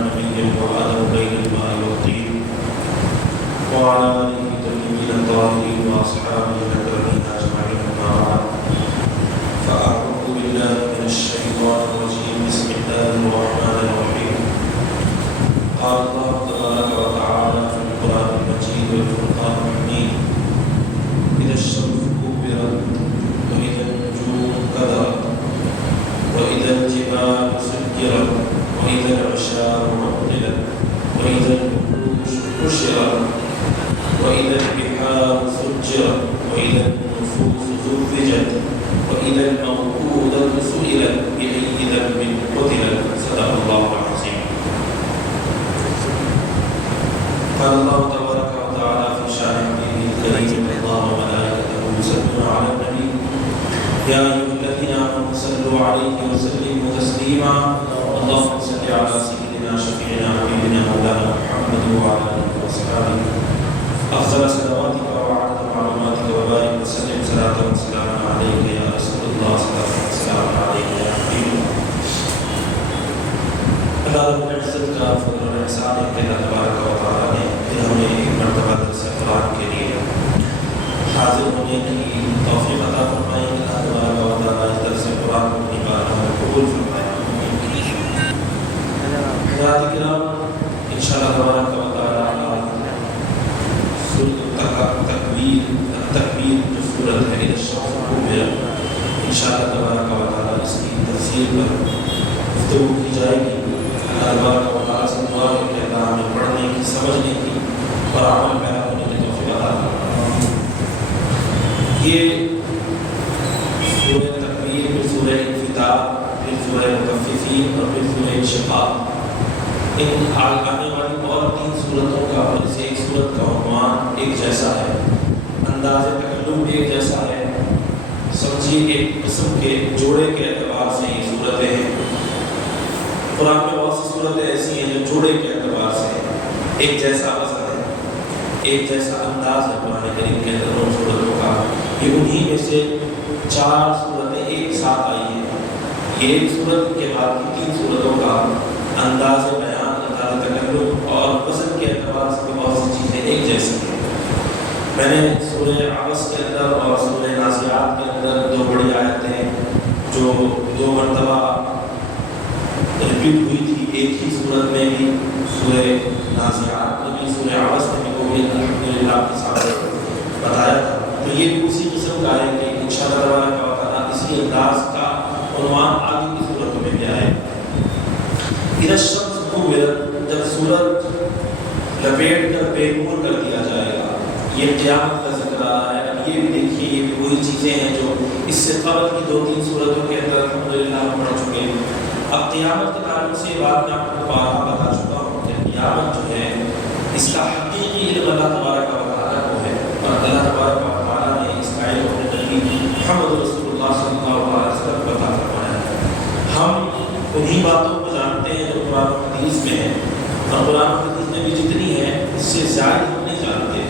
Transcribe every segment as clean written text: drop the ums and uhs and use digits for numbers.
نبي وآدم بين الماء والطين وعلى آله الطيبين الطاهرين وأصحابه الأكرمين أجمعين أما بعد فأعوذ بالله من الشيطان الرجيم بسم الله الرحمن الرحيم قال الله تبارك وتعالى في القرآن المجيد والفرقان الحميد إذا الشمس كورت وإذا النجوم انكدرت وإذا الجبال سجرت وإذا العشار عطلت وإذا الوحوش حشرت وإذا البحار سجرت وإذا النفوس زوجت وإذا الموءودة سئلت بأي ذنب قتلت صدق الله العظيم. قال الله تبارك وتعالى في شأن نبيه الكريم الله وملائكته يصلون على النبي يا أيها الذين آمنوا صلوا عليه وسلموا تسليما اللهم صل على سيدنا شفيعنا حبيبنا مولانا محمد وعلى آله وأصحابه أفضل صلواتك وعدد معلوماتك وبارك وسلم صلاة وسلاما عليك يا رسول الله صلاة وسلاما عليك يا حبيب الله. اللہ رب العزت کا فضل و احسان ہے کہ اللہ تبارک و تعالیٰ نے پھر ہمیں ایک مرتبہ درس قرآن کے لیے حاضر ہونے کی توفیق عطا فرمائی. اللہ تبارک و تعالیٰ اس درس قرآن کو اپنی بارگاہ میں قبول فرمائے. حضرات کرام انشاءاللہ تبارک و تعالیٰ تکبیر جو صورت ہے الشمس کورت انشاءاللہ تبارک و تعالیٰ اس کی تفسیر پر گفتگو کی جائے گی. اللہ تبارک و تعالیٰ سے دعا ہے کہ اللہ ہمیں پڑھنے کی سمجھنے کی اور عمل پیدا ہونے کی توفیق عطا فرمائے. یہ سورہ تکبیر پھر سورہ انفطار پھر سورہ مطففین اور پھر سورہ انشقاق ان آنے والی اور تین صورتوں کا سے ایک صورت کا عنوان ایک جیسا ہے, انداز تکلم بھی ایک جیسا ہے. سمجھیے ایک قسم کے جوڑے کے اعتبار سے یہ صورتیں ہیں. قرآن میں بہت سی صورتیں ایسی ہیں جو جوڑے کے اعتبار سے ایک جیسا وزن ہے, ایک جیسا انداز ہے قرآن کریم کے اندر ان صورتوں کا. یہ انہی میں سے چار صورتیں ایک ساتھ آئی ہیں. یہ ایک صورت کے بعد کی تین صورتوں کا انداز بیان, انداز تکلم اور وزن کے اعتبار سے بہت سی چیزیں ایک جیسی ہیں. میں نے سورہ عبس کے اندر اور سورہ نازعات کے اندر دو بڑی آیتیں جو دو مرتبہ ریپیٹ ہوئی تھی ایک ہی صورت میں بھی, سورہ نازعات میں بھی سورہ عبس میں بھی, وہ بھی الحمدللہ آپ کے سامنے بتایا تھا. تو یہ بھی اسی قسم کا ہے کہ انشاءاللہ تبارک و تعالیٰ اسی انداز کا عنوان آگے کی صورتوں میں بھی آئے. اذا الشمس کورت جب سورج لپیٹ کر بے نور کر دیا جائے گا, یہ قیامت کا ذکر آ رہا ہے. اب یہ بھی دیکھیے یہ بھی وہی چیزیں ہیں جو اس سے قبل کی دو تین صورتوں کے اندر الحمدللہ ہم پڑھ چکے ہیں. اب قیامت کے تعلق سے بات میں آپ کو بارہا بتا چکا ہوں کہ قیامت جو ہے اس کا حقیقی علم اللہ تبارک و تعالیٰ کو ہے, اور اللہ تبارک و تعالیٰ نے اس کا علم اپنے نبی محمد رسول اللہ صلی اللہ علیہ وسلم کو عطا فرمایا ہے. ہم انہی باتوں کو جانتے ہیں جو قرآن و حدیث میں ہیں, اور قرآن و حدیث میں بھی جتنی ہے اس سے زیادہ ہم نہیں جانتے.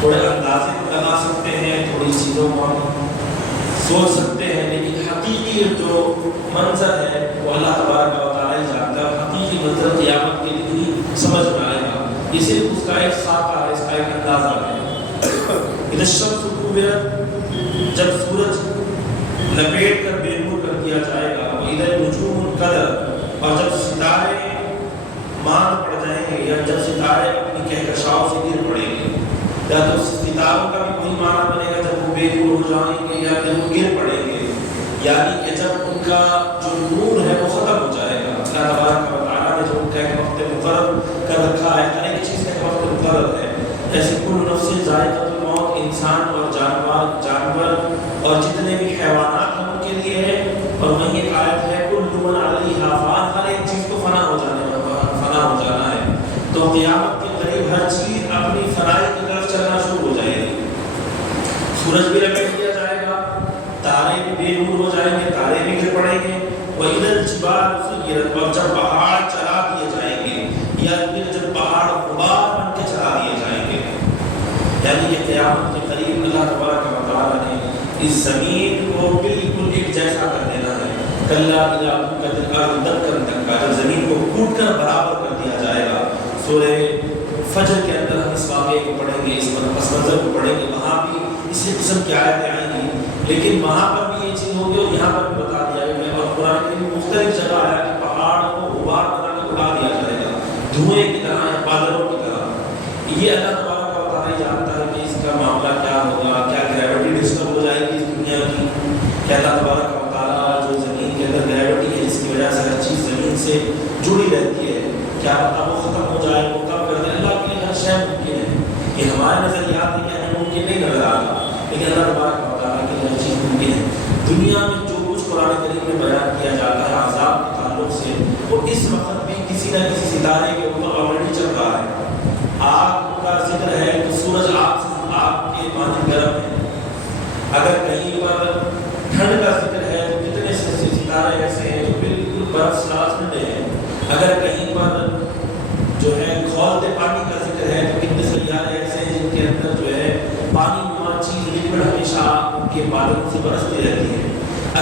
تھوڑے اندازے لگا سکتے ہیں, تھوڑی چیزوں کو ہم سوچ سکتے ہیں, لیکن حقیقی جو منظر ہے وہ اللہ تبارک و تعالیٰ ہی جانتا ہے. حقیقی منظر قیامت کے لیے ہی سمجھ میں آئے گا. یہ صرف اس کا ایک ساقہ ہے, اس کا ایک اندازہ ہے. اذا الشمس کورت جب سورج لپیٹ کر بے نور کر دیا جائے گا, وَإِذَا النُّجُومُ انْكَدَرَتْ اور جب ستارے ماند پڑ جائیں گے, یا جب ستارے اپنی کہکشاؤں سے گر پڑیں گے, یا تو ستاروں کا بھی وہی معنی بنے گا جب وہ بے نور ہو جائیں گے یا جب وہ گر پڑیں گے, یعنی کہ جب ان کا جو نور ہے وہ ختم ہو جائے گا. اللہ تبارک و تعالیٰ نے جو ان کا ایک وقت مقرر کر رکھا ہے, ہر ایک چیز کا ایک وقت مقرر ہے. جیسے کل نفس ذائقۃ الموت, انسان اور جانور اور جتنے بھی حیوانات ہیں ان کے لیے ہے. اور وہیں ایک آیت ہے کل من علیہا فان, ہر ایک چیز کو فنا ہو جانا ہے. تو قیامت کے قریب ہر چیز اپنی فنائی کی طرف چلنا شروع ہو جائے گی. سورج بھی لپیٹ دیا جائے گا, تارے بھی بے نور ہو جائیں گے, تارے بھی گر پڑیں گے. وَإِذَا الْجِبَالُ سُيِّرَتْ اور جب پہاڑ چلا دیے جائیں گے, یا پھر جب پہاڑ غبار بن کے چلا دیے جائیں گے, یعنی کہ قیامت کے قریب اللہ تبارک و تعالیٰ نے اس زمین کو بالکل ایک جیسا کر دینا ہے. کَلَّا إِذَا دُكَّتِ الْأَرْضُ دَكًّا دَكًّا, جب زمین کو کوٹ کر برابر کر دیا سورہ فجر کے اندر ہم اس واقعے کو پڑھیں گے، اس پس منظر کو پڑھیں گے، وہاں بھی اسی قسم کی آیتیں آئیں گی، لیکن وہاں پر بھی یہ چیز ہوگی اور یہاں پر بھی بتا دیا گیا ہے۔ اور قرآن کریم میں مختلف جگہ آیا کہ پہاڑ کو غبار بنا کے اڑا دیا جائے گا، دھوئیں کی طرح یا بادلوں کی طرح۔ یہ اللہ تبارک و تعالیٰ جانتا ہے کہ اس کا معاملہ کیا ہوگا، کیا گریوٹی ڈسٹرب ہو جائے گی اس دنیا کی، کیا اللہ تبارک و تعالیٰ جو زمین کے اندر گریوٹی ہے جس کی وجہ سے ہر چیز زمین سے جڑی رہتی ہے، کیا پتہ وہ ختم ہو جائے، وہ کب کر دے۔ اللہ کے لیے ہر شے ممکن ہے، یہ ہمارے نظریات ہے کہ ہمیں ممکن نہیں نظر آ رہا، لیکن اللہ تبارک و تعالیٰ کے لیے ہر چیز ممکن ہے۔ دنیا میں جو کچھ قرآن کریم میں بیان کیا جاتا ہے عذاب کے تعلق سے، وہ اس وقت بھی کسی نہ کسی ستارے کے اوپر آلریڈی چل رہا ہے۔ آگ کا ذکر ہے تو سورج آگ کے مانند گرم ہے، اگر کہیں پر ٹھنڈ کا ذکر ہے تو کتنے سے ستارے ایسے ہیں جو بالکل برف سراز ٹھنڈے ہیں، اگر کہیں پر جو ہے کھولتے پانی کا ذکر ہے تو کتنے سیارے ایسے ہیں جن کے اندر جو ہے پانی نما چیز لکوڈ ہمیشہ ان کے بادلوں سے برستی رہتی ہے۔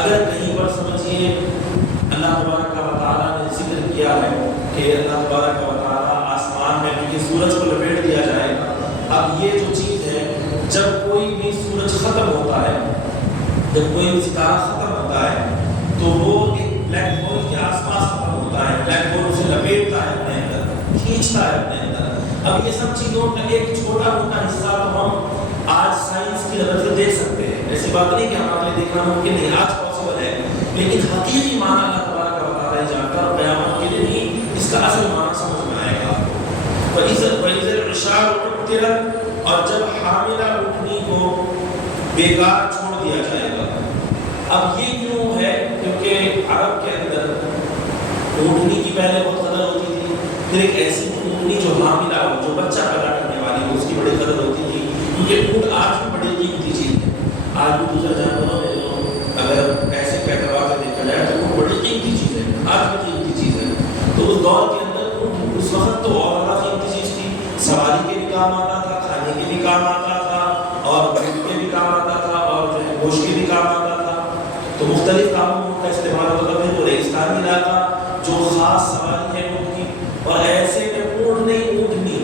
اگر کہیں پر سمجھیے اللہ تبارک و تعالیٰ نے ذکر کیا ہے کہ اللہ تبارک و تعالیٰ آسمان میں کہ سورج کو لپیٹ دیا جائے گا۔ اب یہ جو چیز ہے، جب کوئی بھی سورج ختم ہوتا ہے، جب کوئی بھی ستارہ ختم ہوتا ہے تو وہ ایک بلیک ہول کے آس پاس ختم ہوتا ہے، بلیک ہول اسے لپیٹتا ہے اپنے اندر، کھینچتا ہے اپنے اندر۔ اب یہ سب چیزوں کا ایک چھوٹا موٹا حصہ تو ہم آج سائنس کی نظر سے دیکھ سکتے ہیں، ایسی بات نہیں کہ ہمارے لیے دیکھنا ممکن نہیں، آج پاسبل ہے، لیکن حقیقی معنی اللہ تبارک و تعالیٰ جانتا ہے، اور قیامت کے دن ہی اس کا اصل معنی سمجھ میں آئے گا۔ وَإِذَا الْعِشَارُ عُطِّلَتْ، اور جب حاملہ اٹھنی کو بیکار چھوڑ دیا جائے گا۔ اب یہ کیوں ہے؟ کیونکہ عرب کے اندر اونٹنی کی پہلے بہت قدر ہوتی تھی، پھر ایک ایسی اونٹنی جو حاملہ ہو، جو بچہ پیدا کرنے والی ہو، اس کی بڑی قدر ہوتی تھی، کیونکہ اونٹ آج بھی بڑی قیمتی چیز ہے۔ آج بھی دوسرے جانوروں میں اگر پیسے کے اعتبار سے دیکھا جائے تو اونٹ بڑی قیمتی چیز ہے، آج بھی قیمتی چیز ہے۔ تو اس دور کے اندر اونٹ اس وقت تو اور زیادہ قیمتی چیز تھی، سواری کے بھی کام آتا تھا، کھانے کے بھی کام آتا تھا، اور دودھ کے بھی کام آتا تھا، اور جو ہے گوشت کے بھی کام آتا تھا۔ تو مختلف کاموں میں کا استعمال ہوتا تھا۔ پھر ریگستانی علاقہ جو خاص سواری ہے اونٹ کی، اور ایسے میں اونٹ نہیں اونٹنی،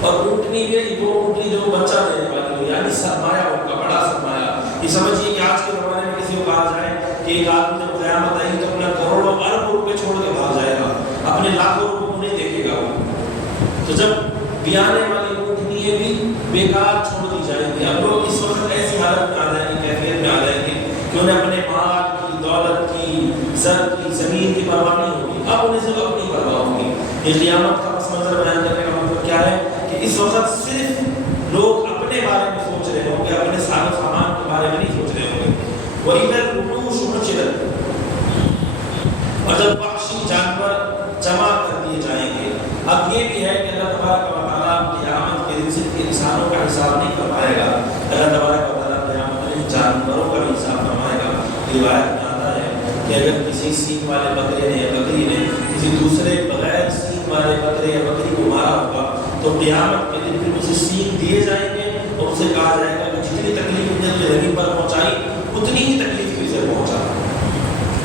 اور اونٹنی بھی وہ اونٹنی جو بچہ دینے والی ہو، یعنی سرمایہ ان کا بڑا سرمایہ۔ یہ سمجھیے کہ آج کے زمانے میں کسی کو کہا جائے کہ ایک آدمی جب قیامت آئی تو اپنا کروڑوں اربوں روپے چھوڑ کے بھاگ جائے گا، اپنے لاکھوں روپے کو نہیں دیکھے گا وہ۔ تو جب بیانے والی اونٹنیاں بھی بیکار چھوڑ دی جائیں گی، اب لوگ اس وقت ایسی حالت میں آ جائیں گے، کیفیت میں آ جائیں گے کہ انہیں اپنے مال کی، دولت کی، زر کی، زمین کی پرواہ نہیں ہوگی، اب انہیں صرف اپنی پرواہ ہوگی۔ یہ قیامت کا پس منظر بیان کرنے کا مطلب کیا ہے کہ اس وقت صرف لوگ اپنے بارے میں سوچ رہے ہوں گے، اپنے ساز و سامان کے بارے میں نہیں سوچ رہے ہوں گے۔ وَإِذَا الْوُحُوشُ حُشِرَتْ، اور جب وحشی جانور جمع کر دیے جائیں گے۔ اب یہ بھی ہے کہ اللہ تبارک و تعالیٰ قیامت کے دن صرف انسانوں کا حساب نہیں فرمائے گا، اللہ تبارک و تعالیٰ قیامت کے دن جانوروں کا بھی حساب فرمائے گا۔ روایت میں آتا ہے کہ اگر کسی سینگ والے بکرے نے یا بکری نے کسی دوسرے بغیر سینگ والے بکرے یا بکری کو مارا ہوگا تو قیامت کے دن پھر اسے سینگ دیے جائیں گے، اور اسے کہا جائے گا کہ جتنی تکلیف نے اپنے زمین پر پہنچائی اتنی ہی تکلیف بھی اسے پہنچا۔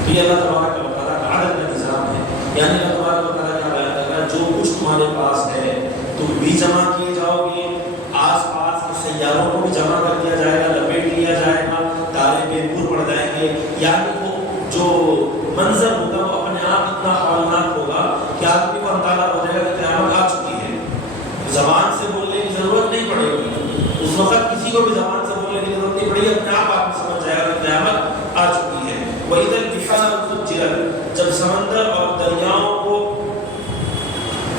تو یہ اللہ تبارک و تعالیٰ کا عدل کا نظام ہے، یعنی اللہ تبارک و تعالیٰ کیا بیان کر رہا ہے، جو کچھ تمہارے پاس ہے تم بھی جمع کیے جاؤ گے، آس پاس کے سیاروں کو بھی جمع کر دیا جائے گا، لپیٹ لیا جائے گا، تارے بے نور پڑ جائیں گے۔ یعنی وہ جو منظر ہوگا وہ اپنے آپ اتنا ہولناک ہوگا کہ آدمی کو اندازہ ہو جائے گا کہ قیامت آ چکی ہے۔ زبان سے بولنے کی ضرورت نہیں پڑے گی، اس وقت کسی کو بھی زبان سے بولنے کی ضرورت نہیں پڑے گی، اپنے آپ آدمی سمجھ جائے گا کہ قیامت آ چکی ہے۔ وَإِذَا الْبِحَارُ سُجِّرَتْ، جب سمندر اور دریاؤں کو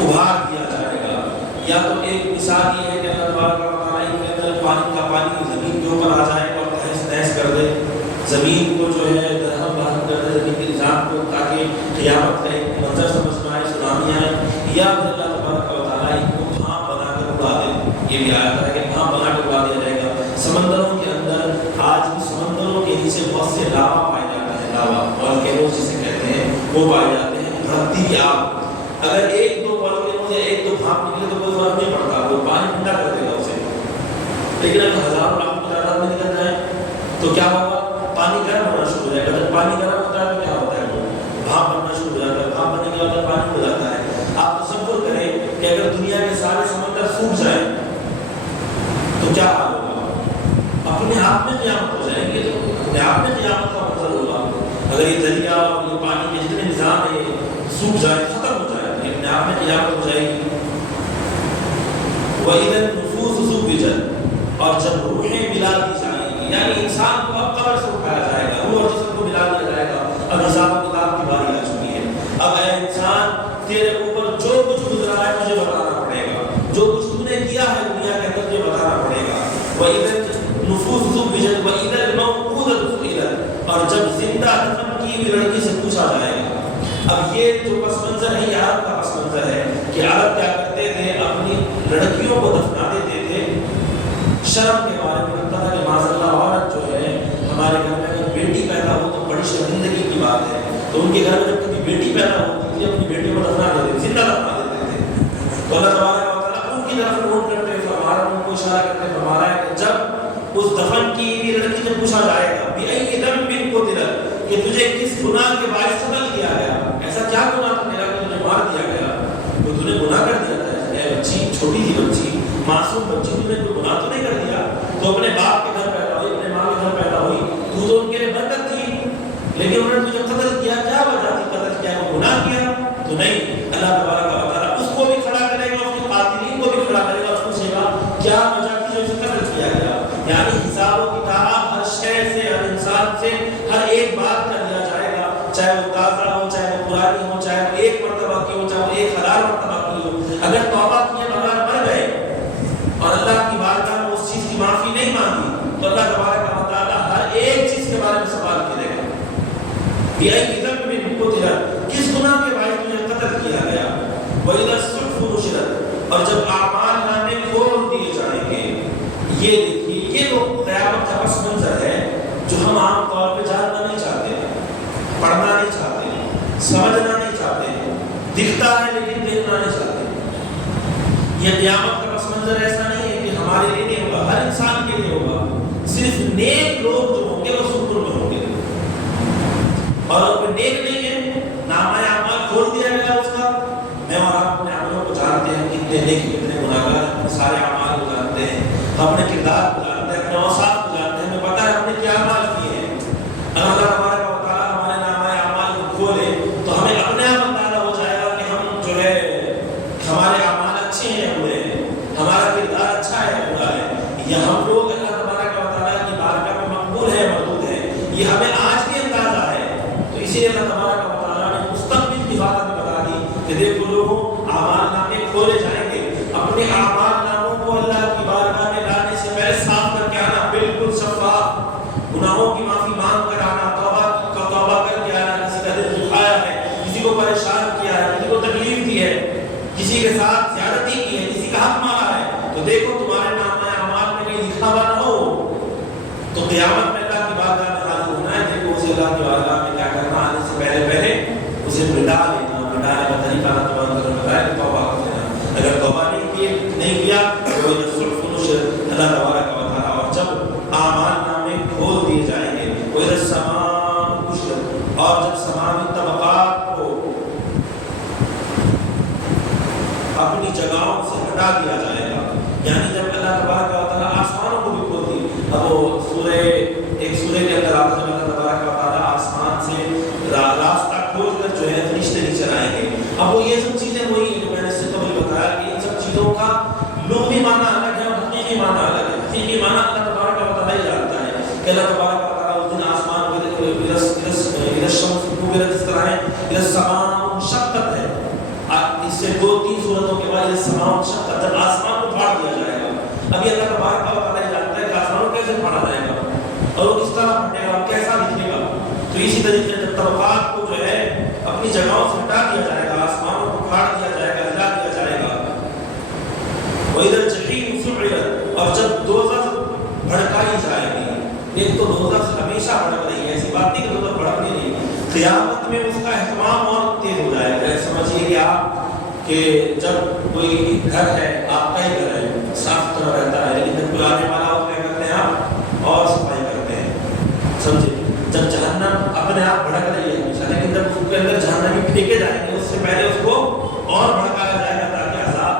ابھار دیا جائے گا۔ یا تو ایک مثال یہ ہے کہ اللہ تبارک و تعالیٰ کے اندر پانی کا پانی زمین کے اوپر آ جائے اور تہس نہس کر دے، زمین کو جو ہے درہم بہت کر دے، زمین کے نظام کو، تاکہ قیامت کا ایک منظر سمجھ میں آئے، سونامی آئے۔ یا اللہ تبارک و تعالیٰ ان کو بھاپ بنا کر اڑا دے، یہ بھی آیت ہے کہ بھاپ بنا کر اڑا دیا جائے گا۔ سمندروں کے اندر آج بھی سمندروں کے نیچے بہت سے لاوا پائے جاتا ہے، لاوا والکینوز جسے کہتے ہیں، وہ پائے جاتے ہیں، بھڑکتی ہوئی آگ۔ اگر ایک دو والکینوز یا ایک دو بھاپ نکلے تو کوئی فرق نہیں پڑتا، وہ پانی ٹھنڈا کر دے گا اسے، لیکن اگر ہزاروں لاکھوں کی تعداد میں نکل جائے تو کیا ہوگا؟ پانی گرم ہونا شروع ہو جائے گا۔ جب پانی گرم ہوتا ہے تو کیا ہوتا ہے؟ وہ بھاپ بننا شروع ہو جاتا ہے، بھاپ بننے کے بعد پانی ہو جاتا ہے۔ آپ تصور کریں کہ اگر دنیا کے سارے سمندر سوکھ جائیں تو کیا حال ہوگا؟ اپنے آپ میں قیامت ہو جائیں گے، تو اپنے آپ میں قیامت کا منظر ہوگا۔ اگر یہ دریا اور یہ پانی کے جتنے نظام ہے سوکھ جائے، ختم ہو جائے، تو اپنے آپ میں قیامت ہو جائے گی۔ وَإِذَا النُّفُوسُ زُوِّجَتْ، اور جب روحیں ملا دی جائیں گی، یعنی انسان کو اب قبر سے اٹھایا جائے گا، روح اور جسم کو ملا دیا جائے گا، اب حساب و کتاب کی باری آ چکی ہے۔ اب اے انسان، تیرے اوپر جو کچھ گزرا ہے مجھے بتانا پڑے گا، جو کچھ تو نے کیا ہے دنیا کے اندر مجھے بتانا پڑے گا۔ وَإِذَا النُّفُوسُ زُوِّجَتْ وَإِذَا الْمَوْءُودَةُ سُئِلَتْ، اور جب زندہ دفن کی ہوئی لڑکی سے پوچھا جائے گا۔ اب یہ جو پس منظر ہے، یہ عرب کا پس منظر ہے کہ عرب کیا کرتے تھے، اپنی لڑکیوں کو دفنا دیتے تھے شرم کے بارے میں، لگتا تھا کہ معاذ اللہ عورت جو ہے ہمارے گھر میں اگر بیٹی پیدا ہو تو بڑی شرمندگی کی بات ہے، تو ان کے گھر میں جب کبھی بیٹی پیدا ہوتی تھی اپنی بیٹی کو دفنا دیتے تھے، زندہ دفنا دیتے تھے۔ تو اللہ تبارک و تعالیٰ ان کی طرف نوٹ کرتے فرمایا، ان کو اشارہ کرتے فرمایا کہ جب اس دفن کی ہوئی لڑکی سے پوچھا جائے گا بِأَيِّ ذَنبٍ قُتِلَتْ، کہ تجھے کس گناہ کے باعث قتل کیا گیا، ایسا کیا گناہ تھا میرا کہ تجھے مار دیا گیا، تو تو نے گناہ کر دیا تھا، اے بچی، چھوٹی سی بچی، معصوم بچی، تو نے کوئی گناہ تو نہیں کر دیا، تو اپنے باپ کے گھر پیدا ہوئی، اپنے ماں کے گھر پیدا ہوئی، تو ان کے لیے برکت تھی، لیکن انہوں نے تجھے قتل کیا، کیا وجہ تھی قتل کیا، وہ گناہ کیا؟ تو نہیں، اللہ تبارک و تعالیٰ اس کو بھی کھڑا کرے گا، اس کے قاتلین کو بھی کھڑا کرے گا، پوچھے گا کیا وجہ تھی جو اسے قتل کیا گیا۔ یعنی حساب و کتاب ہر شے سے، ہر انسان سے، ہر ایک بات کا لیا جائے گا، چاہے وہ تازہ ہو، چاہے وہ پرانی ہو، چاہے وہ ایک مرتبہ کی ہو، چاہے وہ 1000 مرتبہ کی ہو۔ اگر توبہ کیے بغیر مر گئے اور اللہ کی بارگاہ میں اس چیز کی معافی نہیں مانگی تو اللہ تبارک و تعالیٰ ہر ایک چیز کے بارے میں سوال کرے گا۔ بِأَيِّ ذَنبٍ قُتِلَتْ، کس گناہ کے باعث تجھے قتل کیا گیا۔ وَإِذَا الصُّحُفُ نُشِرَتْ، اور جب اعمال نامے کھول دیے جائیں گے۔ یہ دیکھیے، یہ وہ قیامت کا پس منظر ہے جو ہم عام طور پہ جاننا نہیں چاہتے، پڑھنا نہیں چاہتے، سمجھنا نہیں چاہتے، دکھتا ہے لیکن دیکھنا نہیں چاہتے۔ یہ قیامت کا پس منظر ایسا نہیں ہے کہ ہمارے لیے نہیں ہوگا، ہر انسان کے لیے ہوگا، صرف نیک لوگ جو ہوں گے وہ سکون میں ہوں گے، اور اگر نیک نہیں ہے، نامہ اعمال کھول دیا گیا اس کا۔ میں اور آپ اپنے عملوں کو جانتے ہیں، کتنے نیک کتنے گناہگار، اپنے سارے اعمال کو جانتے ہیں، ہم اپنے کردار کو جانتے ہیں، اپنے اوصاف کو جانتے ہیں، ہمیں پتہ ہے ہم نے کیا اعمال کیے ہیں۔ اللہ تبارک و تعالیٰ ہمارے نامہ اعمال کو کھولے تو ہمیں اپنے آپ اندازہ ہو جائے گا کہ ہم جو ہے ہمارے اعمال اچھے ہیں برے ہیں، ہمارا کردار اچھا ہے برا ہے، یا ہم لوگ اللہ تبارک و تعالیٰ کی بارگاہ میں مقبول ہے مردود ہے، یہ ہمیں آج بھی اندازہ ہے۔ تو اسی لیے اللہ تبارک و تعالیٰ نے مستقبل کی بات بھی بتا دی کہ دیکھو لوگوں، اعمال نامے کھولے جائیں گے، اپنے اعمال ناموں کو اللہ کی بارگاہ میں لانے سے پہلے صاف کر کے آنا، بالکل شفاف، گناہوں کی معافی مانگ کر آنا، توبہ کر کے آنا، کسی کا دل دکھایا ہے، کسی کو پریشان کیا ہے، کسی کو تکلیف دی ہے، کسی کے ساتھ زیادتی کی ہے، کسی کا حق مارا ہے، تو دیکھو تمہارے نامہ اعمال میں کہیں لکھا ہوا نہ ہو، تو قیامت میں اللہ کی بارگاہ میں حاضر ہونا ہے، دیکھو اسے اللہ کی بارگاہ میں کیا کرنا، آنے سے پہلے اسے مٹا لینا، مٹانے کا طریقہ اللہ تبارک و تعالیٰ نے توبہ کر لینا، اگر توبہ نہیں کیا تو اللہ تبارک و تعالیٰ، اور جب اعمال نامے کھول دیے جائیں گے، وَإِذَا السَّمَاءُ كُشِطَتْ، اور جب سماوی طبقات کو اپنی جگہوں سے ہٹا دیا جائے گا، یعنی جب اللہ تبارک و تعالیٰ آسمانوں کو بھی کھول دی، اب وہ ایک سورہ کے اندر آتا ہے اللہ تبارک و تعالیٰ آسمان سے راستہ کھول کر جو ہے فرشتے نیچے آئیں گے۔ اب وہ یہ سب چیزیں وہی ہیں جو میں نے اس سے قبل بتایا کہ ان سب چیزوں کا لغوی معنی الگ ہے اور حقیقی معنی الگ ہے۔ حقیقی معنی اللہ تبارک و تعالیٰ ہی جانتا ہے کہ اللہ تبارک و تعالیٰ اس دن آسمان کو جس طرح ہے السماء انشقت ہے، اس سے 2-3 صورتوں کے بعد السماء انشقت، جب آسمان کو پھاڑ دیا جائے گا۔ ابھی اللہ تبارک و تعالیٰ جانتا ہے کہ آسمان کو کیسے پھاڑا جائے گا اور وہ کس طرح پھٹے گا، کیسا دکھے گا۔ تو اسی طریقے سے جب طبقات کو جو ہے اپنی جگہوں سے ہٹا دیا جائے گا، آسمانوں کو پھاڑ دیا جائے گا، ہلا دیا جائے گا۔ وَإِذَا الْجَحِيمُ سُعِّرَتْ، اور جب دوزخ بھڑکائی جائے گی۔ ایک تو دوزخ ہمیشہ بھڑک رہی ہے، ایسی بات نہیں کہ دوزخ بھڑک نہیں، قیامت میں اس کا اہتمام اور تیز ہو جائے گا۔ سمجھیے کہ آپ کہ جب کوئی گھر ہے، آپ کا ہی گھر ہے، صاف ستھرا رہتا ہے، لیکن جب کوئی آنے والا ہو کیا کرتے ہیں آپ اور صفائی کرتے ہیں، سمجھے۔ جب جہنم اپنے آپ بھڑک رہی ہے ہمیشہ، لیکن جب اس کے اندر جہنمی پھینکے جائیں گے اس سے پہلے اس کو اور بھڑکایا جائے گا تاکہ عذاب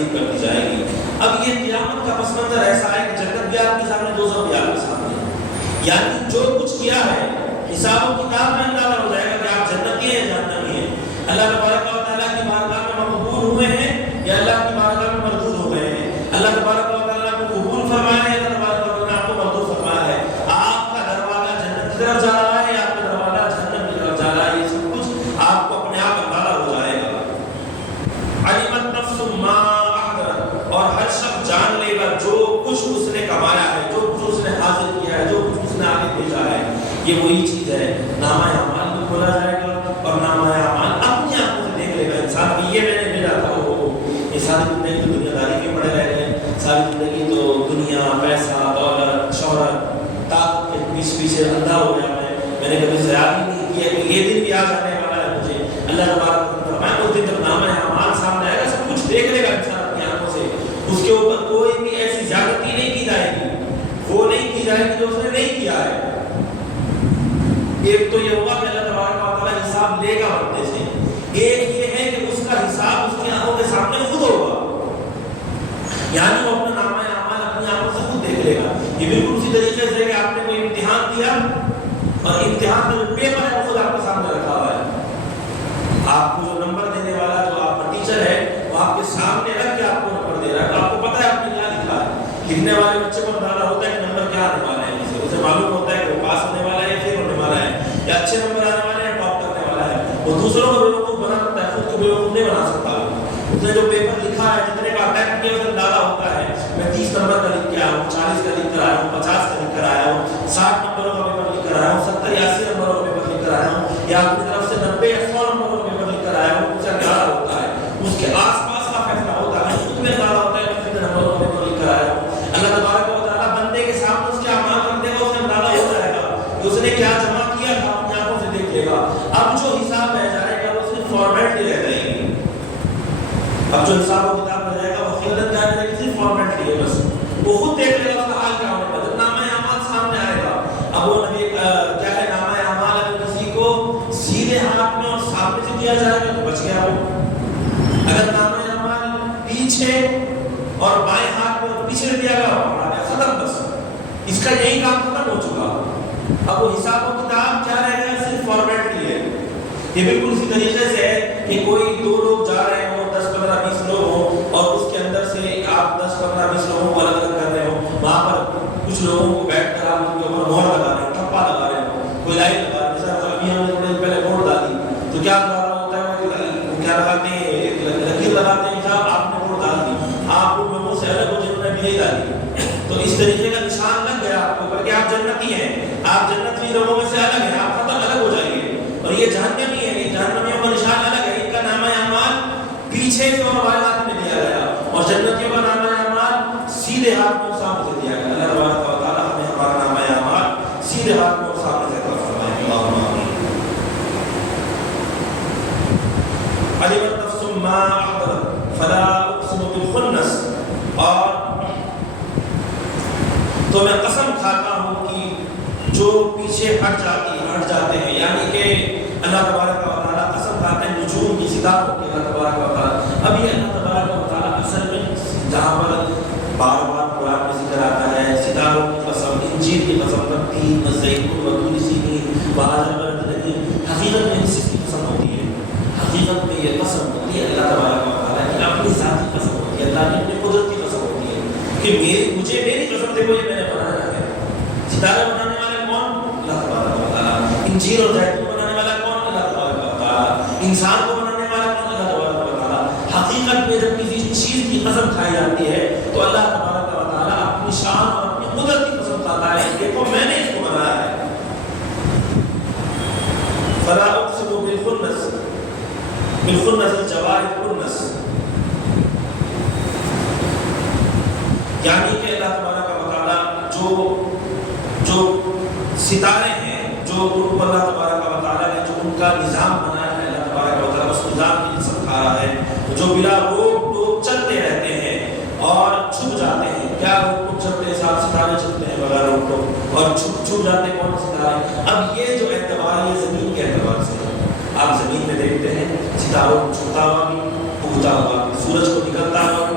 نصیب کر دی جائے گی۔ اب یہ قیامت کا پس منظر ایسا ہے کہ جنت بھی آپ کے سامنے، دوزخ بھی آپ کے سامنے، یعنی جو کچھ کیا ہے حساب و کتاب میں اندازہ ہو جائے گا کہ آپ جنتی ہیں یا جہنمی ہیں، اللہ تبارک و تعالیٰ کی بارگاہ میں مقبول ہوئے ہیں یا اللہ کی بارگاہ میں مردود ہو گئے ہیں۔ اللہ تبارک و تعالیٰ کو قبول فرمایا ہے، اللہ تبارک و تعالیٰ کو مردود فرمایا ہے۔ آپ کا دروازہ جنت کی طرف جا رہا ہے یا آپ کا دروازہ جہنم کی طرف جا رہا ہے، یہ سب کچھ آپ کو اپنے آپ اندازہ ہو جائے گا۔ علمت نفس ما احضرت، اور ہر شخص جان لے گا جو کچھ اس نے کمایا ہے، جو کچھ اس نے حاصل کیا ہے، جو کچھ اس نے آگے بھیجا ہے۔ یہ وہی چیز ہے، نامہ اعمال بھی کھولا جائے گا اور نامہ اعمال اپنی آنکھوں سے دیکھ لے گا انسان کہ یہ میں نے بھیجا تھا، یہ ساری زندگی تو دنیا داری میں پڑے رہ گئے، ساری زندگی تو دنیا، پیسہ، دولت، شہرت، طاقت کے پیچھے اندھا ہو گیا میں نے کبھی خیال ہی نہیں کیا کہ یہ دن بھی آ جانے والا ہے مجھے۔ اللہ تبارک و تعالیٰ اس دن جب نامہ اعمال سامنے آئے گا، سب کچھ دیکھ لے گا انسان اپنی آنکھوں سے، اس کے اوپر کوئی بھی ایسی زیادتی نہیں کی جائے گی، وہ نہیں کی جائے گی جو اس نے نہیں کیا ہے۔ ایک تو یہ ہوا کہ اللہ تبارک و تعالیٰ حساب لے گا بندے سے، ایک یہ ہے کہ اس کا حساب اس کی آنکھوں کے سامنے خود ہوگا، یعنی وہ اپنا نامہ اعمال اپنی آنکھوں سے خود دیکھ لے گا۔ یہ بالکل اسی طریقے سے کہ آپ نے کوئی امتحان دیا اور امتحان کا جو پیپر ہے وہ خود آپ کے سامنے رکھا ہوا ہے، آپ کو جو نمبر دینے والا جو آپ کا ٹیچر ہے وہ آپ کے سامنے رکھ کے آپ کو نمبر دے رہا ہے، تو آپ کو پتہ ہے آپ نے کیا لکھا ہے۔ لکھنے والے بچے کو اندازہ ہوتا ہے کہ نمبر کیا آنے والا ہے، اسے معلوم ہوتا ہے کہ وہ پاس ہونے والا ہے یا فیل ہونے والا ہے، یا اچھے نمبر آنے والے ہیں، ٹاپ کرنے والا ہے۔ وہ دوسروں کو بیوقوف بنا سکتا ہے، خود کو بیوقوف نہیں بنا سکتا۔ اس نے جو پیپر لکھا ہے، جتنے کا اٹیمپٹ کیا، اسے اندازہ ہوتا ہے میں 30 نمبر کا لکھ کے آیا ہوں، 40 کا لکھ کر آیا ہوں، 50 کا لکھ کر آیا ہوں، 60 نمبروں کا پیپر لکھ کر آیا ہوں، 70 یا 80 نمبروں کا پیپر لکھ کر آیا ہوں، یا اپنی طرف سے 90 یا 100 نمبروں کا پیپر لکھ کر آیا ہوں۔ اسے اندازہ ہوتا ہے، اس کے آس پاس کا فیصلہ ہوتا ہے، خود میں اندازہ ہوتا ہے کہ کتنے نمبروں کا پیپر لکھ کر آیا ہوں۔ اللہ تبارک و تعالیٰ بندے کے سامنے اس کے اعمال رکھ دے گا، اسے اندازہ ہو جائے گا کہ اس نے کیا جمع کیا تھا، اپنی آنکھوں سے دیکھ لے گا۔ اب جو حساب رہ جائے گا وہ صرف فارمیلٹی رہ جائے گی، اب جو حساب و کتاب رہ جائے گا وہ خیالت جائے گا کہ صرف فارمیلٹی ہے، بس وہ خود دیکھ لے گا اس کا حال کیا ہونے کا۔ جب نامہ اعمال سامنے آئے گا، اب وہ نبی کیا ہے، نامہ اعمال اگر کسی کو سیدھے ہاتھ میں اور سامنے سے دیا جائے گا تو بچ گیا وہ، اگر نامہ اعمال پیچھے اور بائیں ہاتھ میں پیچھے دیا گیا ختم، بس اس کا یہی کام ختم ہو چکا۔ اب وہ حساب و کتاب کیا رہ گیا، صرف فارمیلٹی ہے۔ یہ بالکل اسی طریقے سے ہے کہ کوئی دو لوگ جا رہے ہوں، 10 15 20 لوگ ہوں، اور اس کے اندر سے آپ 10 15 20 لوگوں کو الگ الگ کر رہے ہو، وہاں پر کچھ لوگوں کو بیٹھ کر آپ ان کے اوپر مہر لگا رہے ہیں، ٹھپا لگا رہے ہو، کوئی لائن لگا رہے ہیں، جیسا ابھی ہم نے تھوڑے دن پہلے ووٹ ڈالی تو کیا لگا ہوتا ہے، کیا لگاتے ہیں، لکیر لگاتے ہیں، صاحب آپ نے ووٹ ڈال دی، آپ ان لوگوں سے الگ ہو جنہوں نے بھی نہیں ڈالی، تو اس طریقے کا نشان لگ گیا آپ کو کہ آپ جنتی ہیں، آپ جنتی لوگوں میں سے الگ ہیں، آپ ختم الگ ہو جائیں گے۔ اور یہ جہنمی ہے، یہ جہنمیوں کا نشان الگ ہے، ان کا نامہ اعمال پیچھے سے اور بائیں ہاتھ میں دیا گیا، اور جنتیوں کا نامہ اعمال سیدھے ہاتھ میں سامنے سے دیا گیا۔ اللہ تبارک و تعالیٰ ہمیں ہمارا نامہ اعمال سیدھے ہاتھ میں اور سامنے سے عطا فرمائے۔ اللہم آمین۔ علمت نفس ما احضرت فلا اقسم بالخنس، اور تو میں قسم کھاتا ہوں کہ جو پیچھے ہٹ جاتے ہیں، یعنی کہ اللہ تبارک و تعالیٰ قسم کھاتے ہیں نجوم کی، ستاروں کی، اللہ تبارک و تعالیٰ۔ اب یہ اللہ تبارک و تعالیٰ اصل میں جہاں پر بار بار قرآن میں ذکر آتا ہے ستاروں کی قسم، انجیل کی قسم، تین زیتون و طور سینین وہذا البلد الامین، حقیقت میں اس کی قسم ہوتی ہے، حقیقت میں یہ قسم ہوتی ہے اللہ تبارک و تعالیٰ کی اپنی ذات کی قسم ہوتی ہے، اللہ کی اپنی قدرت کی قسم ہوتی ہے کہ میری قسم دیکھو یہ میں نے بنایا ہے۔ ستارے بنانے والے کون؟ اللہ تبارک و تعالیٰ۔ انجیل اور زیتون بنانے والا کون؟ اللہ تبارک و تعالیٰ۔ انسان کو بنانے والا کون؟ اللہ تبارک و تعالیٰ۔ حقیقت میں جب کسی چیز کی قسم کھائی جاتی ہے تو اللہ تبارک و تعالیٰ اپنی شان اور اپنی قدرت کی قسم کھاتا ہے، دیکھو میں نے اس کو بنایا ہے۔ فلا اقسم بالخنس، بالخنس الجوار الکنس، یعنی کہ اللہ تبارک و تعالیٰ جو ستارے ہیں، جو ان کو اللہ تبارک و تعالیٰ نے جو ان کا نظام بنایا ہے، اللہ تبارک و تعالیٰ اس نظام کی قسم کھا رہا ہے، جو بلا روک ٹوک چلتے رہتے ہیں اور چھپ جاتے ہیں۔ کیا روک ٹوک چلتے ہیں؟ صاحب ستارے چلتے ہیں بغیر روک ٹوک، اور چھپ جاتے کون ستارے؟ اب یہ جو اعتبار یہ زمین کے اعتبار سے ہے، آپ زمین میں دیکھتے ہیں ستاروں کو چھپتا ہوا بھی، اگتا ہوا بھی، سورج کو نکلتا ہوا بھی،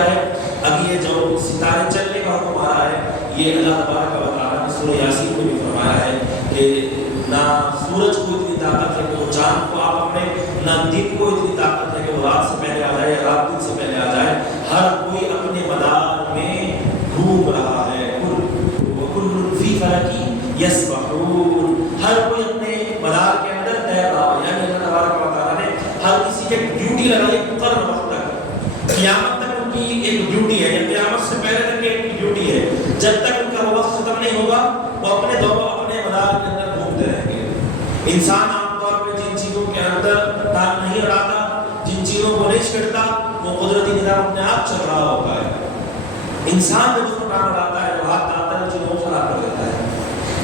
کیا ہے؟ اب یہ جو ستارے چلنے کا حکم آ رہا ہے یہ اللہ تبارک و تعالیٰ نے سورہ یاسین میں بھی فرمایا ہے کہ نہ سورج کو اتنی طاقت ہے کہ وہ چاند کو آپ پکڑے، نہ دن کو اتنی طاقت ہے کہ وہ رات سے پہلے آ جائے یا رات دن سے پہلے آ جائے، ہر کوئی اپنے مدار میں گھوم رہا ہے، وَكُلٌّ فِي فَلَكٍ يَسْبَحُونَ، ہر کوئی اپنے مدار کے اندر تیر رہا ہے، یعنی اللہ تبارک و تعالیٰ نے ہر کسی کے ڈیوٹی لگائی ہے مقرر وقت تک، قیامت تک ان کی ایک ڈیوٹی ہے، یا قیامت سے پہلے تک ایک ڈیوٹی ہے، جب تک ان کا وہ وقت ختم نہیں ہوگا وہ اپنے دوروں اپنے مدار کے اندر گھومتے رہیں گے۔ انسان عام طور پہ جن چیزوں کے اندر ٹانگ نہیں اڑاتا، جن چیزوں کو نہیں چھڑتا، وہ قدرتی نظام اپنے آپ چل رہا ہوتا ہے۔ انسان جب اس کو ٹانگ اڑاتا ہے، وہ ہاتھ ڈالتا ہے، چیزوں کو خراب کر دیتا ہے۔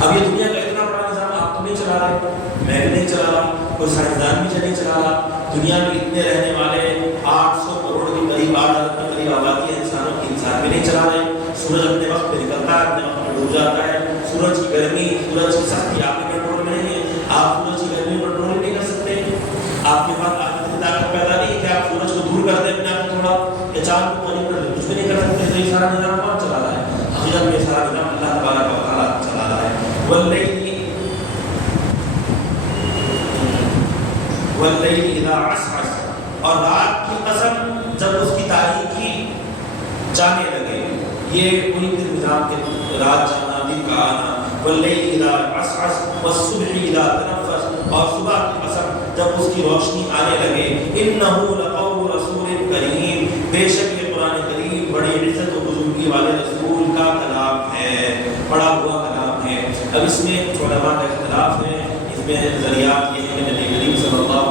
اب یہ دنیا کا اتنا بڑا نظام آپ تو نہیں چلا رہے، میں بھی نہیں چلا رہا، کوئی سائنسدان بھی نہیں چلا رہا، دنیا میں اتنے رہنے والے 800 کروڑ کے قریب 8 ارب کے قریب آبادی ہے انسانوں کی، انسان بھی نہیں چلا رہے۔ سورج اپنے وقت پہ نکلتا ہے، اپنے وقت پہ ڈوب جاتا ہے، سورج کی گرمی، سورج کی سختی آپ کے کنٹرول میں نہیں ہے، آپ سورج کی گرمی کنٹرول نہیں کر سکتے، آپ کے پاس اتنی طاقت پیدا نہیں ہے کہ آپ سورج کو دور کر دیں اپنے آپ کو تھوڑا، یا چاند کو پانی کر دیں، کچھ بھی نہیں کر سکتے۔ تو یہ سارا نظام کون چلا رہا ہے؟ حقیقت میں سارا نظام اللہ تبارک و تعالیٰ چلا رہا ہے۔ واللیل اذا عسعس، اور رات کی قسم جب اس کی تاریکی جانے لگے، یہ کوئی بھی نظام کے رات جانا، دن کا آنا۔ واللیل اذا عسعس والصبح اذا تنفس، اور صبح کی قسم جب اس کی روشنی آنے لگے۔ انہ لقول رسول کریم، بے شک یہ قرآن کریم بڑی عزت و بزرگی والے رسول کا کلام ہے، پڑھا ہوا کلام ہے۔ اب اس میں علماء کا اختلاف ہے، اس میں نظریات یہ ہیں کہ نبی کریم صلی اللہ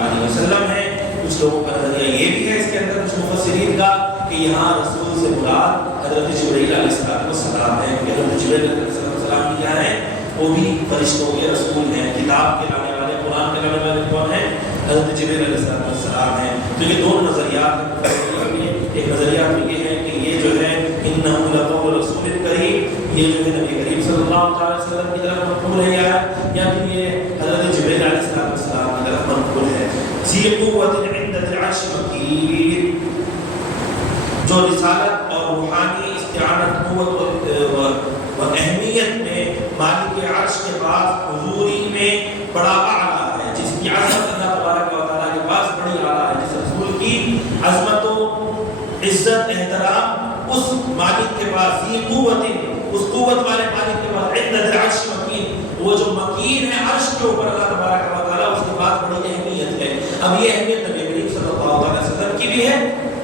علیہ وسلم ہے، کچھ لوگوں کا نظریہ یہ بھی ہے اس کے اندر، کچھ مفسرین کا، کہ یہاں رسول سے مراد حضرت جبرائیل علیہ السلام ہے، کہ حضرت جبرائیل علیہ السلام کی کیا ہے، وہ بھی فرشتوں کے رسول ہیں، کتاب کے لانے والے، قرآن کے لانے والے کون ہیں؟ حضرت جبرائیل علیہ السلام ہیں۔ تو یہ دونوں نظریات ہیں، ایک نظریہ تو یہ ہے کہ یہ جو ہے انہ لقول رسول کریم، یہ جو ہے نبی کریم صلی اللہ علیہ وسلم کی طرف منقول ہے، یا پھر یہ حضرت جبرائیل علیہ السلام کی طرف منقول ہے۔ ذی قوت عند ذی العرش مکین، جو رسالت اور روحانی استعانت، قوت و اہمیت میں مالک عرش کے پاس حضوری میں بڑا اعلیٰ ہے، جس کی عظمت اللہ تبارک و تعالیٰ کے پاس بڑی اعلیٰ ہے، جس رسول کی عظمت و عزت احترام اس مالک کے پاس، ذی قوت، اس قوت والے مالک کے پاس، عند ذی العرش مکین، وہ جو مکین ہے عرش کے اوپر اللہ تبارک و تعالیٰ، اس کے پاس بڑی اہمیت ہے۔ اب یہ اہمیت نبی کریم صلی اللہ علیہ وسلم کی بھی ہے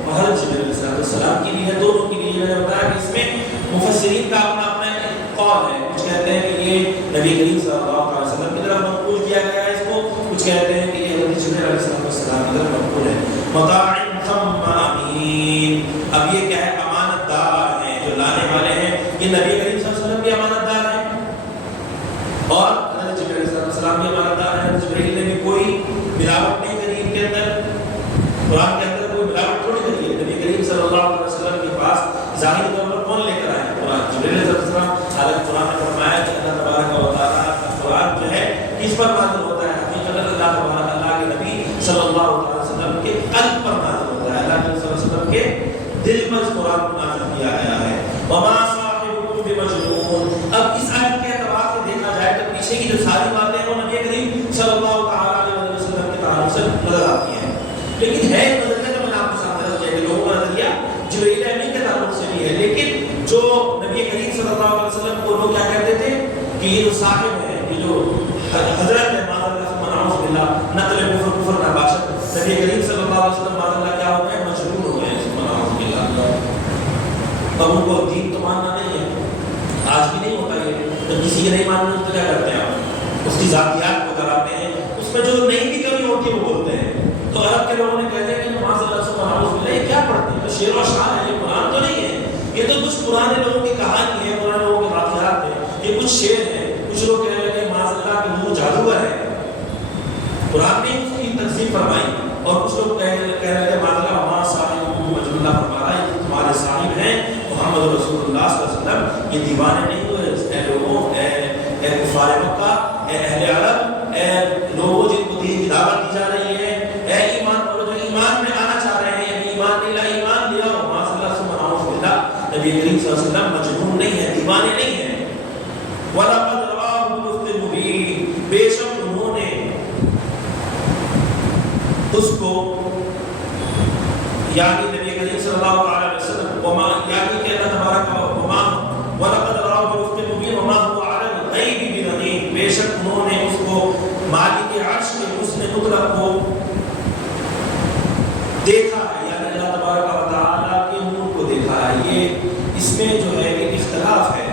اور حضرت جبرائیل علیہ السلام کی بھی ہے، دونوں کی بھی ہے۔ میں نے بتایا کہ اس میں مفسرین کا اپنا اپنا قول ہے، کچھ کہتے ہیں کہ یہ نبی کریم صلی اللہ علیہ وسلم کی طرف منقول کیا گیا ہے اس کو، کچھ کہتے ہیں کہ یہ حضرت جبرائیل علیہ السلام کی طرف منقول ہے۔ مطاع ثم امین، اب یہ کیا ہے؟ امانت دار ہیں جو لانے والے ہیں، یہ نبی کریم صلی اللہ علیہ وسلم بھی امانت دار ہیں اور حضرت جبرائیل علیہ السلام بھی امانت دار ہیں۔ جبرائیل نے بھی کوئی ملاوٹ نہیں کری ان کے اندر، قرآن کے اندر کوئی ملاوٹ تھوڑی کری ہے۔ نبی کریم صلی اللہ علیہ وسلم کے پاس ظاہر طور پر کون لے کر آئے؟ قرآن، جبرائیل علیہ السلام۔ حالانکہ قرآن نے فرمایا کہ اللہ تبارک و تعالیٰ کا قرآن جو ہے کس پر نازل ہوتا ہے؟ حقیقت اللہ تبارک اللہ کے نبی صلی اللہ علیہ وسلم کے قلب پر نازل ہوتا ہے، اللہ کے صلی اللہ علیہ وسلم کے دل پر اس قرآن کو نازل کیا گیا ہے۔ وما صاحبكم بمجنون، اب اس آیت کے اعتبار سے دیکھا جائے تو پیچھے کی جو ساری باتیں ہیں وہ نبی کریم صلی اللہ علیہ وسلم کے تعلق سے نظر آتی ہیں، لیکن ہے نظریہ تو میں نے آپ کے سامنے رکھ دیا کہ لوگوں کا نظریہ جبرائیل امین کے تعلق سے بھی ہے، لیکن جو نبی کریم صلی اللہ علیہ وسلم کو لوگ کیا کہتے تھے کہ یہ جو صاحب ہے، یہ جو حضرت ہے، معاذ اللہ منعوذ باللہ، نقل کفر نباشت، نبی کریم صلی اللہ علیہ وسلم معاذ اللہ کیا ہو گئے؟ مجنون ہو گئے، منعوذ باللہ۔ اب ان کو دین تو ماننا نہیں ہے، آج بھی نہیں ہوتا یہ، جب کسی کے نہیں ماننا تو کیا کرتے ہیں آپ؟ اس کی ذاتیات کو کراتے ہیں، اس میں جو نہیں بھی کمی ہوتی ہے وہ بولتے ہیں۔ تو عرب کے لوگوں نے کہتے ہیں کہ معاذ اللہ منعوذ باللہ، یہ کیا پڑھتے ہیں؟ تو شعر و اشعار ہے، یہ قرآن تو نہیں ہے، یہ تو کچھ پرانے لوگوں کی کہانی ہے، پرانے لوگوں کے واقعات ہیں، یہ کچھ شعر ہیں۔ کچھ لوگ کہنے لگے معاذ اللہ کہ وہ جادوگر ہے، قرآن نے اس کی تقسیم فرمائی، اور کچھ لوگ کہنے لگے معاذ اللہ ہمارا صاحب مجنون، اللہ فرما رہا ہے یہ تمہارے صاحب ہیں محمد رسول اللہ صلی اللہ علیہ وسلم، یہ دیوانے نہیں ہوئے۔ اے لوگوں، اے کفار مکہ، اے اہل عرب، اے لوگوں جن کو دین کی دعوت دی جا رہی ہے، اے ایمان والو جو ایمان میں آنا چاہ رہے ہیں، یعنی ایمان نہیں لا ایمان لیا ہو کو یعنی نبی کریم صلی اللہ علیہ وسلم وما یعنی کہ اللہ تبارک وما ولقد رأوا بالأفق المبين وما هو على الغیب بضنین، بے شک انہوں نے اس کو مالک عرش کے حسن مطلق کو دیکھا ہے، یعنی اللہ تبارک و تعالیٰ کے نور کو دیکھا ہے۔ یہ اس میں جو ہے ایک اختلاف ہے،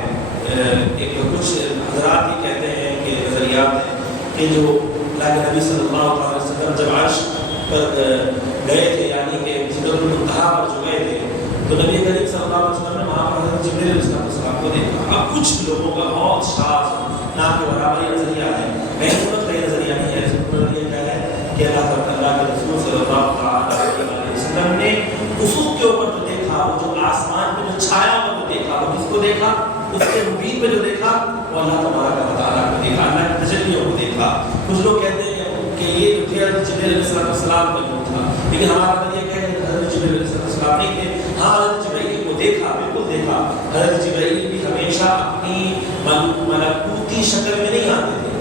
ایک کچھ حضرات یہ کہتے ہیں کہ نظریات ہیں کہ جو اللہ کے نبی صلی اللہ علیہ وسلم جب عرش پر گئے تھے، یعنی کہ سدرۃ المنتہا پر جو گئے تھے، تو نبی کریم صلی اللہ علیہ وسلم نے وہاں پر حضرت جبریل علیہ السلام کو دیکھا۔ اب کچھ لوگوں کا بہت شاذ نہ کے برابر یہ نظریہ ہے، محسوس کا یہ نظریہ نہیں ہے، نظریہ کیا ہے کہ اللہ کے رسول صلی اللہ علیہ وسلم نے افق کے اوپر جو دیکھا، وہ جو آسمان پہ جو چھایا ہوا جو دیکھا، وہ کس کو دیکھا؟ اس کے مبین پہ جو دیکھا وہ اللہ تبارک و تعالیٰ کو دیکھا، اللہ کی تجلیوں کو دیکھا۔ کچھ لوگ کہتے ہیں کہ یہ جو تھے حضرت جبریل علیہ السلام کا نور تھا، لیکن ہمارا نظریہ کہتے ہیں کہ حضرت جبریل علیہ السلام نہیں تھے۔ ہاں حضرت جبریل کو دیکھا، بالکل دیکھا۔ حضرت جبریل بھی ہمیشہ اپنی ملکوتی شکل میں نہیں آتے تھے،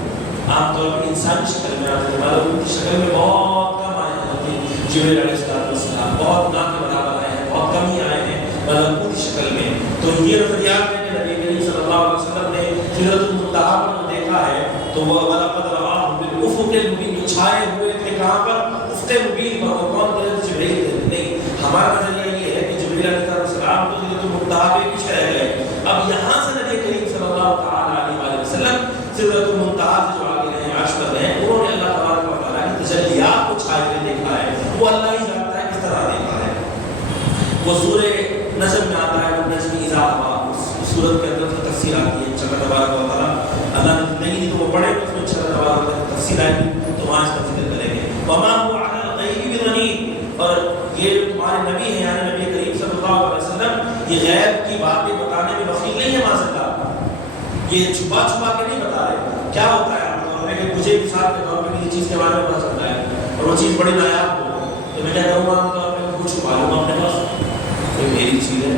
عام طور پر انسانی شکل میں آتے تھے، ملکوتی شکل میں بہت کم آئے ہیں جبریل علیہ السلام، بہت نہ کے برابر آئے ہیں، بہت کم ہی آئے ہیں ملکوتی شکل میں۔ تو یہ نظریات ہے کہ نبی کریم صلی اللہ علیہ وسلم نے سدرۃ المنتہا پر دیکھا ہے، تو وہ وَلَقَدْ رَآهُ بِالْأُفُقِ الْمُبِينِ، جو چھائے ہوئے تھے کہاں پر؟ افق مبین پر۔ وہ کون تھے؟ جبریل تھے؟ نہیں، ہمارا نظریہ یہ ہے کہ جبریل علیہ السلام تو سدرۃ المنتہا پہ پیچھے رہ گئے، اب یہاں سے نبی کریم صلی اللہ علیہ وسلم سدرۃ المنتہا سے جو آگے رہے عرش پر رہے، انہوں نے اللہ تبارک و تعالیٰ کی تجلیات کو چھائے ہوئے دیکھا ہے۔ وہ اللہ ہی جانتا ہے کس طرح دیکھا ہے۔ وہ سورہ نجم میں آتا ہے، نجم اذا ہوا، سورت کے اندر کی تفسیر آتی ہے، انشاءاللہ تبارک و تعالیٰ اللہ نے نہیں تو وہ پڑھے تو اس میں انشاءاللہ تبارک و تعالیٰ تفسیر آئے گی تو وہاں اس کا ذکر کریں گے۔ وما هو علی الغیب بضنین، اور یہ جو تمہارے نبی ہیں یعنی نبی کریم صلی اللہ علیہ وسلم، یہ غیب کی باتیں بتانے میں بخیل نہیں ہے معاذ اللہ، یہ چھپا چھپا کے نہیں بتا رہے۔ کیا ہوتا ہے عام طور پہ کہ مجھے مثال کے طور پہ کسی چیز کے بارے میں پتا چلتا ہے اور وہ چیز بڑی نایاب ہو تو میں کیا کروں گا؟ عام طور پہ کچھ چھپا لوں گا اپنے پاس، کوئی میری چیز ہے۔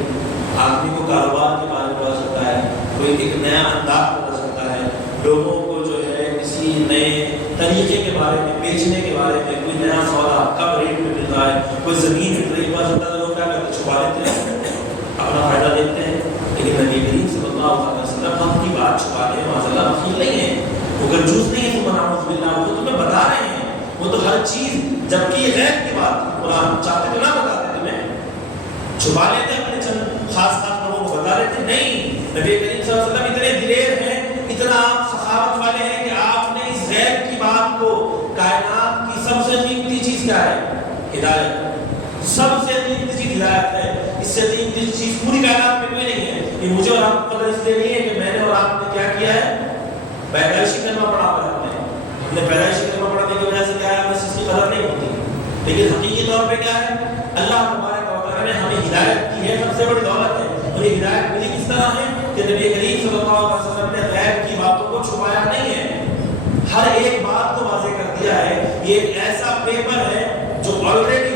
آدمی کو کاروبار کے بارے میں پتا چلتا ہے، کوئی ایک نیا انداز پتا چلتا ہے، لوگوں کو جو ہے کسی نئے طریقے کے بارے میں، بیچنے کے بارے میں، کوئی نیا سودا کب ریٹ میں مل رہا ہے، کوئی زمین مل رہی ہے، پتا چلتا ہے۔ لوگ کیا کرتے ہیں؟ چھپا لیتے ہیں، اپنا فائدہ دیکھتے ہیں۔ لیکن نبی کریم صلی اللہ علیہ وسلم ہم کی بات چھپاتے ہیں، معاذ اللہ وکیل نہیں ہے، وہ کنجوس نہیں ہے، تم نعوذ باللہ، وہ تمہیں بتا رہے ہیں، وہ تو ہر چیز، جبکہ یہ غیب کی بات ہے، قرآن چاہتے تو نہ بتاتے تمہیں، چھپا لیتے ہیں، اپنے چند خاص لوگوں کو بتا لیتے نہیں۔ نبی کریم صلی اللہ علیہ وسلم اتنے دلیر ہیں، اتنا آپ سخاوت والے ہیں کہ آپ نے اس غیب کی بات کو، کائنات کی سب سے قیمتی چیز کیا ہے؟ ہدایت، سب سے قیمتی چیز ہدایت ہے، اس سے قیمتی چیز پوری کائنات میں کوئی نہیں ہے۔ یہ مجھے اور آپ کو قدر اس لیے نہیں ہے کہ میں نے اور آپ نے کیا کیا ہے؟ پیدائشی کلمہ پڑھا ہوا ہے، ہم نے پیدائشی کلمہ پڑھنے کی وجہ سے کیا ہے؟ ہمیں اس کی قدر نہیں ہوتی، لیکن حقیقی طور پہ کیا ہے؟ اللہ تبارک و تعالیٰ نے ہمیں ہدایت کی ہے، سب سے بڑی دولت ہے۔ اور یہ ہدایت ملی کس طرح ہے کہ نبی کریم صلی اللہ علیہ وسلم نے غیب کی باتوں کو چھپایا نہیں ہے، ہر ایک بات کو واضح کر دیا ہے۔ یہ ایک ایسا پیپر ہے جو آلریڈی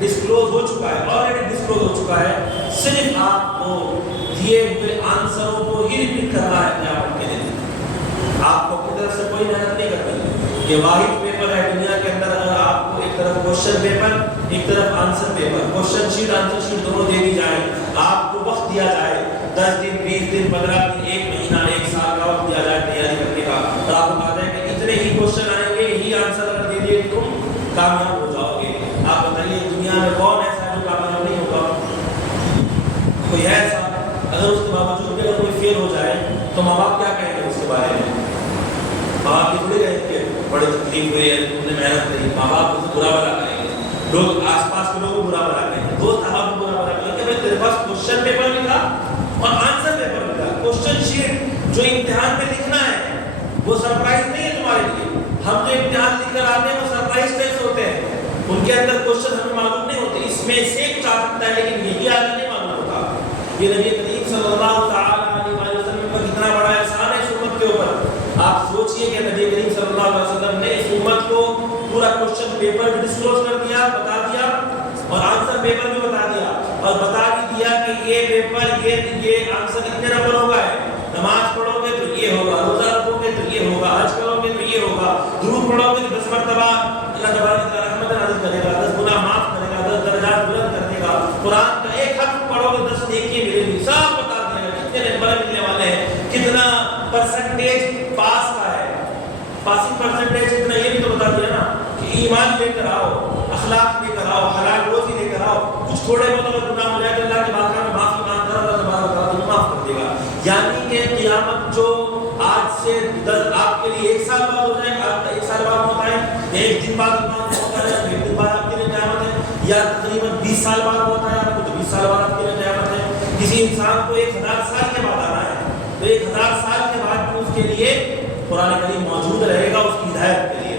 ڈسکلوز ہو چکا ہے، صرف آپ کو دیے ہوئے آنسروں کو ہی ریپیٹ کرنا ہے قیامت کے دن، آپ کو اپنی طرف سے کوئی محنت نہیں کرنی۔ یہ واحد پیپر ہے دنیا کے اندر، اگر آپ کو ایک طرف کوشچن پیپر، ایک طرف answer paper, question sheet answer sheet دونوں دے دی جائے، آپ کو وقت دیا جائے 10 دن 20 دن 15 دن 1 مہینہ 1 سال کا وقت دیا جائے تیاری کرنے کا، اور آپ کو کہا جائے کہ اتنے ہی کوشچن آئیں گے، یہی آنسر اگر دے دیے تم کامیاب ہو جاؤ گے۔ آپ بتائیے دنیا میں کون ایسا ہے جو کامیاب نہیں ہوگا؟ کوئی ہے ایسا؟ اگر اس کے باوجود بھی اگر کوئی فیل ہو جائے تو ماں باپ کیا کہیں گے اس کے بارے میں؟ ماں باپ کی تھوڑی کہیں گے بڑی تکلیف ہوئی ہے، تم نے محنت کری، ماں باپ کو برا بھلا کہیں گے، لوگ آس پاس کے لوگ برا بھلا کہیں گے، دوست احباب کو برا بھلا کہیں گے۔ بھائی تیرے پاس کوشچن پیپر بھی تھا اور آنسر پیپر بھی تھا، کوشچن شیٹ جو امتحان میں لکھنا ہے وہ سرپرائز نہیں ہے تمہارے لیے، ہم جو امتحان لکھ کر آتے ہیں وہ سرپرائز ٹیسٹ ہوتے ہیں، ان کے اندر کوشچن ہمیں معلوم نہیں ہوتے، اس میں سے کچھ آ سکتا ہے لیکن یہی آگے نہیں معلوم ہوتا۔ یہ نبی کریم صلی اللہ علیہ وسلم کا کتنا بڑا احسان ہے اس امت کے اوپر۔ آپ سوچئے کہ نبی کریم صلی اللہ علیہ وسلم نے اس امت کو پورا کوشچن پیپر بھی ڈسکلوز کر دیا، بتا دیا، اور آنسر پیپر بھی بتا دیا، اور بتا بھی دیا کہ یہ پیپر یہ آنسر اتنے نمبر ہوگا ہے، نماز پڑھو گے تو یہ ہوگا، روزہ رکھو گے تو یہ ہوگا، حج کرو گے تو یہ ہوگا، درود پڑھو گے تو 10 مرتبہ اللہ تبارک و تعالیٰ رحمت نازل کرے گا۔ قرآن کا ایک حرف پڑھو گے 10 نیکی ملے گی، سب بتا دیا گا کتنے نمبر ملنے والے ہیں، کتنا پرسنٹیج پاس کا ہے، پاسنگ پرسنٹیج کتنا، یہ بھی تو بتا دیا نا کہ ایمان لے کر آؤ، اخلاق لے کر آؤ، حلال روزی لے کر آؤ، کچھ تھوڑے بہت اگر گناہ ہو جائے تو اللہ کے بارگاہ میں معافی مانگ کر اللہ تبارک و تعالیٰ تمہیں معاف کر دے گا. یعنی کہ قیامت جو آج سے آپ کے لیے 1 سال بعد ہو جائے، آپ 1 سال بعد ہوتا ہے، 1 دن بعد ہوتا ہے، 1 دن بعد آپ کے لیے قیامت ہے، یا تقریباً 20 سال بعد ہوتا ہے آپ کو تو 20 سال بعد آپ کے لیے قیامت ہے. کسی انسان کو 1000 سال کے بعد آنا ہے تو 1000 سال کے بعد بھی اس کے لیے قرآن کریم موجود رہے گا اس کی ہدایت کے لیے.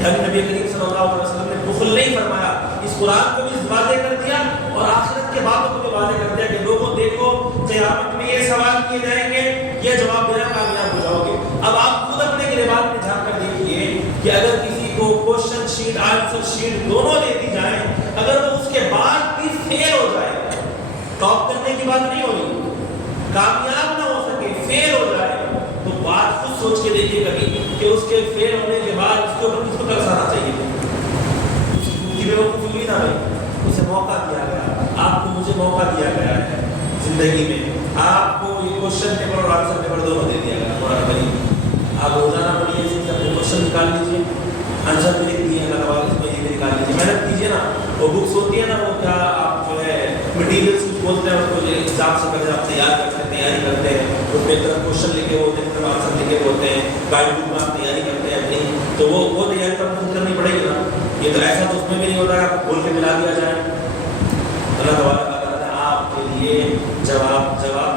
یعنی نبی کریم صلی اللہ علیہ وسلم نے بخل نہیں فرمایا، اس قرآن کو بھی واضح کر دیا اور آخرت کے باتوں کو بھی واضح کر دیا کہ لوگوں دیکھو قیامت میں یہ سوال کیے جائیں گے، یہ جواب دینا کامیاب ہو جاؤ گے. اب آپ خود اپنے گریبان میں جھانک کر دیکھیے کہ اگر کسی کو کوشچن شیٹ آنسر شیٹ دونوں دے دی جائیں، اگر وہ اس کے بعد بھی فیل ہو جائے، ٹاپ کرنے کی بات نہیں ہوئی، کامیاب نہ ہو سکے، فیل ہو جائے، تو بات خود سوچ کے دیکھیے کبھی کہ اس کے فیل ہونے کے بعد اس کے اوپر کس کو ترسانا چاہیے. بے وقوفی ہوئی نا بھائی، اسے موقع دیا گیا، آپ کو مجھے موقع دیا گیا ہے زندگی میں، آپ کو یہ کوشچن پیپر اور آنسر پیپر دونوں دے دیا گیا قرآن کریم. آپ روزانہ پڑھیے، اس سے اپنے کوشچن نکال لیجیے، آنسر بھی لکھ دیے اللہ تعالیٰ اس میں یہ نکال لیجیے، محنت کیجیے نا. وہ بکس ہوتی ہے نا، وہ کیا آپ جو ہے مٹیریلس کچھ بولتے ہیں اس کو ایگزام سے پہلے آپ تیار کرتے ہیں، تیاری کرتے ہیں، اس میں طرف کوشچن لکھے ہوتے ہیں، طرف آنسر لکھے ہوتے ہیں، گائیڈ بک میں آپ تیاری کرتے ہیں اپنی، تو وہ تیاری تو آپ خود کرنی پڑے گی نا. یہ تو ایسا تو اس میں بھی نہیں ہوتا ہے آپ بول کے ملا دیا جائے. اللہ تبارک و تعالیٰ نے آپ کے لیے جواب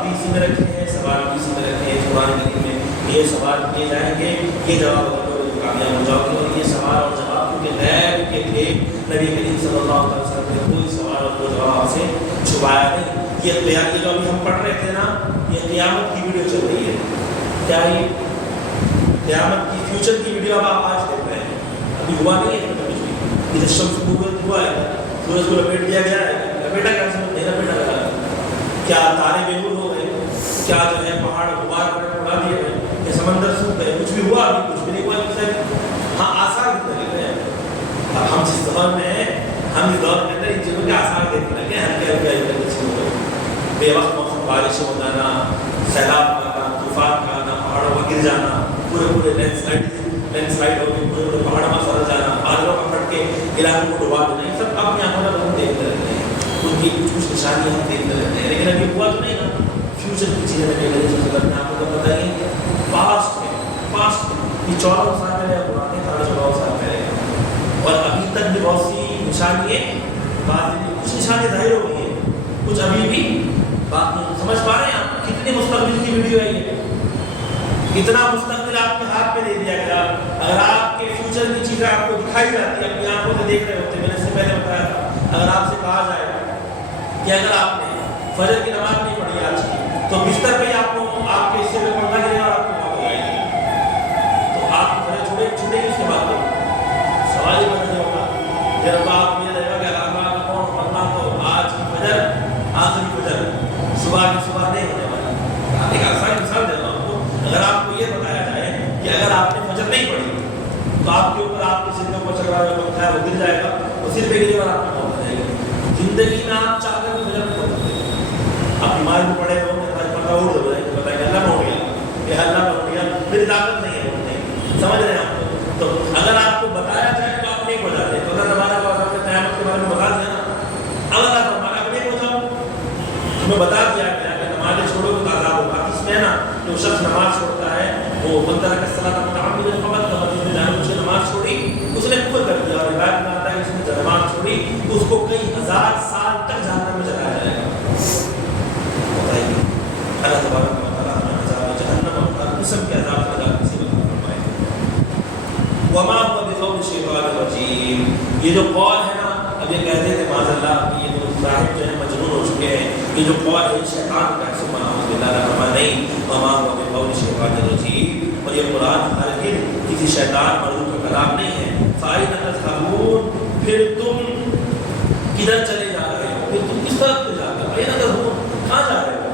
بھی اسی میں رکھے ہیں، سوال بھی اسی میں رکھے ہیں. قرآن کریم میں یہ سوال کیے جائیں گے، یہ جواب کامیاب ہو جاؤ گے. اور یہ سوال اور جواب کیونکہ غیب کے تھے، نبی کریم صلی اللہ علیہ وسلم نے کوئی سوال اور کوئی جواب آپ سے چھپایا نہیں. یہ جو ابھی ہم پڑھ رہے تھے نا، یہ قیامت کی ویڈیو چل رہی ہے. کیا یہ قیامت کی فیوچر کی ویڈیو اب آپ آج دیکھ رہے ہیں، ابھی ہوا نہیں ہے. یہ شمس ہوا ہے، سورج کو لپیٹ دیا گیا ہے، لپیٹا کیا سمجھ نہیں لپیٹا گیا، کیا تارے بے نور ہو گئے، کیا جو ہے پہاڑ غبار اڑا دیے گئے، یا سمندر سوکھ گئے، کچھ بھی ہوا ابھی کچھ بھی نہیں ہوا. ہاں آثار دکھنے لگے ہیں. اب ہم جس دور میں ہیں، ہم اس دور کے اندر ان چیزوں کے آثار دیکھنے لگے ہیں. ہلکے ہلکے چیزوں کو بے وقت موسم بارش ہو جانا، سیلاب کا آنا، طوفان کا آنا، پہاڑوں کا گر جانا، پورے لینڈ سلائڈ ہو کے پورے پہاڑوں میں سر جانا، بادلوں کا پھٹ کے علاقوں کو ڈبا دینا، یہ سب اپنی آنکھوں میں ہم دیکھتے رہتے ہیں. ان کی کچھ نشانیاں ہم دیکھتے رہتے ہیں، لیکن ابھی ہوا تو نہیں نا. فیوچر کی چیزیں اپنے آپ کو بتائیں، پاسٹ ہے. یہ 14 سال پہلے قرآن ہے، 14 سال پہلے، اور ابھی تک بھی بہت سی نشانیاں، کچھ نشانیاں ظاہر ہو گئی ہیں، کچھ ابھی بھی باقی. سمجھ پا رہے ہیں آپ کتنی مستقبل کی ویڈیو ہے یہ؟ کتنا مستقبل آپ کے ہاتھ میں دے دیا گیا. اگر آپ کے فیوچر کی چیزیں آپ کو دکھائی جاتی ہے، اپنی آنکھوں سے دیکھ رہے ہوتے، میں نے اس سے پہلے بتایا تھا، اگر آپ سے کہا جائے کہ اگر آپ نے فجر کی نماز نہیں پڑھی آج کی تو بستر پہ آپ کو آپ کے حصے میں پڑھنا گرے گا اور آپ کو موت ہو جائے گی، تو آپ فجر چھوڑے گی. اس کے بعد سوال یہ نہیں ہوگا، جب آپ یہ رہے گا کہ اللہ کون پڑھنا، تو آج کی فجر آخری فجر صبح کی صبح نہیں ہونے والی. ایک آسان مثال دے رہا ہوں. اگر آپ کو یہ بتایا جائے کہ اگر آپ نے فجر نہیں پڑھی تو آپ کے اوپر آپ کے سر میں اوپر چل رہا ہے وقت ہے وہ گر جائے گا، اور سر پہ گرے اور آپ کو موت ہو جائے گی. زندگی میں آپ چاہ کر بھی فجر نہیں پڑھ سکتے. آپ بیمار میں پڑے ہو پتہ اڑ ہو جائے گا، بتائیں اللہ میں ہو گیا، یہ اللہ میں ہو گیا، میری طاقت نہیں ہے اڑنے کی. سمجھ رہے ہیں آپ؟ تو اگر آپ کو بتایا جائے تو آپ نہیں پڑھ جاتے. تو اللہ تبارک و تعالیٰ نے قیامت کے بارے میں بتا دیا نا، اگر آپ ہمارا اپنے کو جاؤ تمہیں بتا دیا گیا کہ نمازیں چھوڑو تو عذاب ہوگا. اس میں نا جو شخص نماز چھوڑتا ہے وہ بندہ کا صلاۃ متعمدا فقط مسجد جانے سے نماز چھوڑی، اس نے کفر کر دیا. اور روایت میں آتا ہے کہ اس نے نماز چھوڑی اس کو کئی ہزار سال تک جہنم میں جلایا جائے گا. بتائیے اللہ تبارک و تعالیٰ ہمیں عذاب جہنم اور ہر قسم کے عذاب سے آزاد نصیب فرمائے. وما هو بقول الشیطان الرجیم. یہ جو قول ہے نا، اب یہ کہتے تھے معاذ اللہ یہ تو صاحب جو ہے مجنون ہو چکے ہیں، یہ جو قول ہے شیطان کا ہے، سبحان اللہ فرما نہیں. وما هو بقول الشیطان الرجیم. اور یہ قرآن ہرگز کسی شیطان مردود کا کلام نہیں ہے. فائن تذهبون. پھر تم کدھر چلے جا رہے ہو؟ پھر تم کس طرف جا رہے ہو؟ فائن تذهبون، کہاں جا رہے ہو؟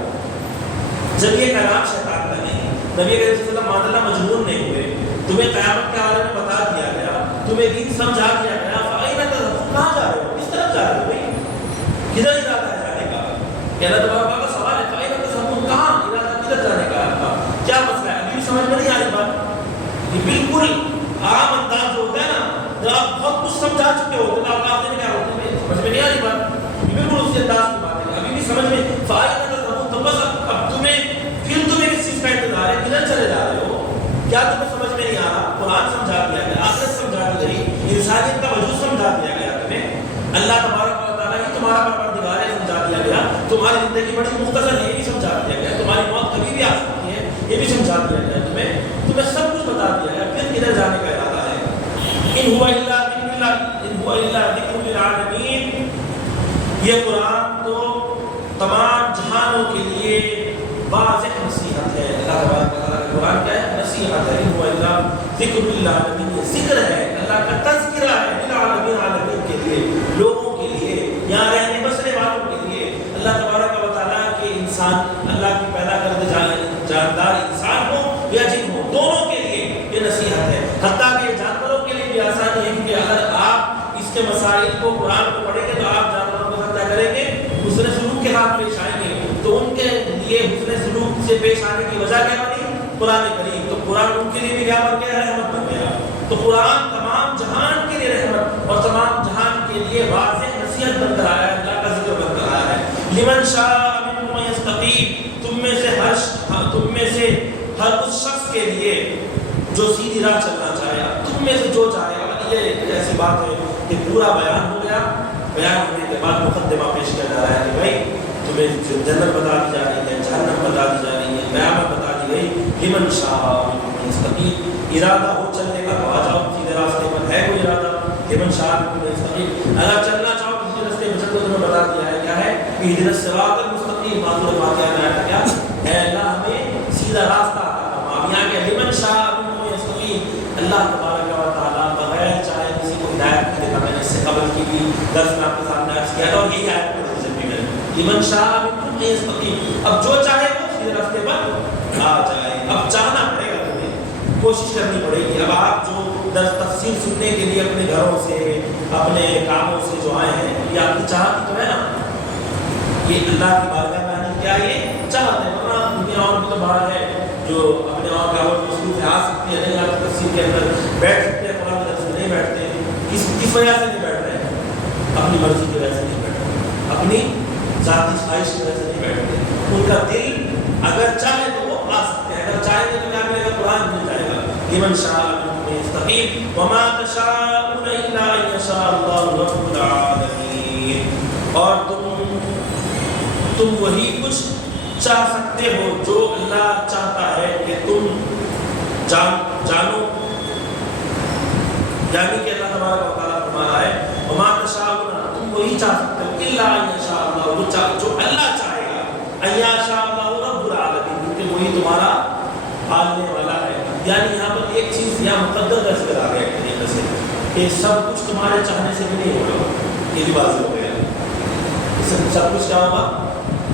جب یہ کلام شیطان کا نہیں، نبی کریم صلی اللہ علیہ وسلم مجنون نہیں ہوئے، تمہیں قیامت کے بارے میں بتا دیا گیا، تمہیں دین سمجھا دیا گیا. فائن تذهبون، کہاں جا رہے ہو؟ کس طرف جا رہے ہو بھائی؟ کدھر جا چکے ہوتے تو آپ نے کیا ہوتے ہیں سمجھ میں نہیں آ رہی بات بالکل اسی انداز کی بات ہے ابھی بھی سمجھ میں تو بس اب تمہیں کس چیز کا انتظار ہے کدھر چلے جا رہے ہو کیا تمہیں سمجھ میں نہیں آ رہا قرآن سمجھا دیا گیا آخرت سمجھا دی گئی انسانیت کا وجود سمجھا دیا گیا تمہیں اللہ تبارک و تعالیٰ ہی تمہارا پروردگار ہے سمجھا دیا گیا تمہاری زندگی بڑی مختصر ہے یہ بھی سمجھا دیا گیا تمہاری موت کبھی بھی آ سکتی ہے یہ بھی سمجھا دیا گیا تمہیں سب کچھ بتا دیا گیا پھر کدھر جانے کا ارادہ ہے ان ہوا الا ذکر للعالمین یہ قرآن تو تمام جہانوں کے لیے واضح نصیحت ہے اللہ تبارک و تعالیٰ کا قرآن کیا ہے نصیحت ہے ان ہوا الا ذکر للعالمین یہ ذکر ہے اللہ کا تذکرہ ہے للعالمین عالمین کے لیے لوگوں کے لیے یہاں رہنے بسنے والوں کے لیے اللہ تبارک و تعالیٰ کے انسان اللہ کی پیدا کردہ جاندار انسان ہو یا جن ہو دونوں کے لیے یہ نصیحت ہے حتیٰ کہ جانوروں کے لیے بھی آسانی ہے کہ اگر آپ اس کے مسائل کو قرآن کو پڑھیں گے تو آپ جانوروں کے ساتھ کیا کریں گے حسن سلوک کے ساتھ پیش آئیں گے تو ان کے لیے حسن سلوک سے پیش آنے کی وجہ کیا بنی قرآن کریم تو قرآن ان کے لیے بھی کیا بن گیا رحمت بن گیا تو قرآن تمام جہان کے لیے رحمت اور تمام جہان کے لیے واضح نصیحت بن کر آیا ہے اللہ کا ذکر بن کر آیا ہے لمن شاء منکم ان یستقیم تم میں سے ہر اس شخص کے لیے جو سیدھی راہ چلنا چاہے تم میں سے جو چاہے یہ ایسی بات ہے کہ پورا بیان ہو گیا بیان ہونے کے بعد مقدمہ پیش کیا جا رہا ہے کہ بھائی تمہیں جنت بتا دی جا رہی ہے جہنم بتا دی جا رہی ہے قیامت بتا دی گئی لمن شاء منکم ان یستقیم ارادہ ہو چلنے کا تو آ جاؤ سیدھے راستے پر ہے کوئی ارادہ لمن شاء منکم ان یستقیم اگر چلنا چاہو کسی راستے پر چلو تمہیں بتا دیا ہے کیا ہے کہ اهدنا الصراط المستقیم معذور فاتحہ میں آیا کیا اے اللہ ہمیں سیدھا راستہ عطا فرما اب یہاں کہ لمن شاء منکم ان یستقیم اللہ تبارک و تعالیٰ بغیر چاہے کسی کو ہدایت نہیں دیتا میں نے اس سے قبل کی بھی درس میں آپ کے سامنے عرض کیا تھا اور یہی آیت پڑھی تھی میں لمن شاء منکم ان یستقیم اب جو چاہے وہ سیدھے راستے پر آ جائے اب چاہنا پڑے گا تمہیں کوشش کرنی پڑے گی اب آپ جو درس تفسیر سننے کے لیے اپنے گھروں سے اپنے کاموں سے جو آئے ہیں یہ آپ کی چاہت تو ہے نا یہ اللہ کی بارگاہ میں آنے کیا یہ چاہت ہے ورنہ دنیا اور بھی تو باہر ہے جو اپنے اور کاموں میں مصروف آ سکتی ہے نہیں آپ تفسیر کے اندر بیٹھ سکتے ہیں قرآن درس میں نہیں بیٹھتے کس وجہ سے نہیں بیٹھ رہے ہیں اپنی مرضی کی وجہ سے نہیں بیٹھ رہے اپنی ذاتی خواہش کی وجہ سے نہیں بیٹھتے ان کا دل اگر چاہے تو وہ آ سکتے ہیں اگر چاہے تو کیا ملے گا قرآن مل جائے گا لمن شاء منکم ان یستقیم وما تشاءون الا ان یشاء اللہ رب العالمین اور تم وہی کچھ چاہ سکتے ہو جو اللہ چاہتا ہے کہ تم جانو یعنی کہ اللہ تبارک و تعالیٰ فرما ہے وما تشاءون تم وہی چاہ سکتے ہو الا ان یشاء اللہ جو اللہ چاہے گا ان یشاء اللہ رب العالمین کیونکہ وہی تمہارا پالنے والا ہے یعنی یہاں پر ایک چیز یہاں مقدر کا ذکر آ گیا ایک طریقے سے کہ سب کچھ تمہارے چاہنے سے بھی نہیں ہوگا یہ بھی واضح ہو گیا سب کچھ کیا ہوگا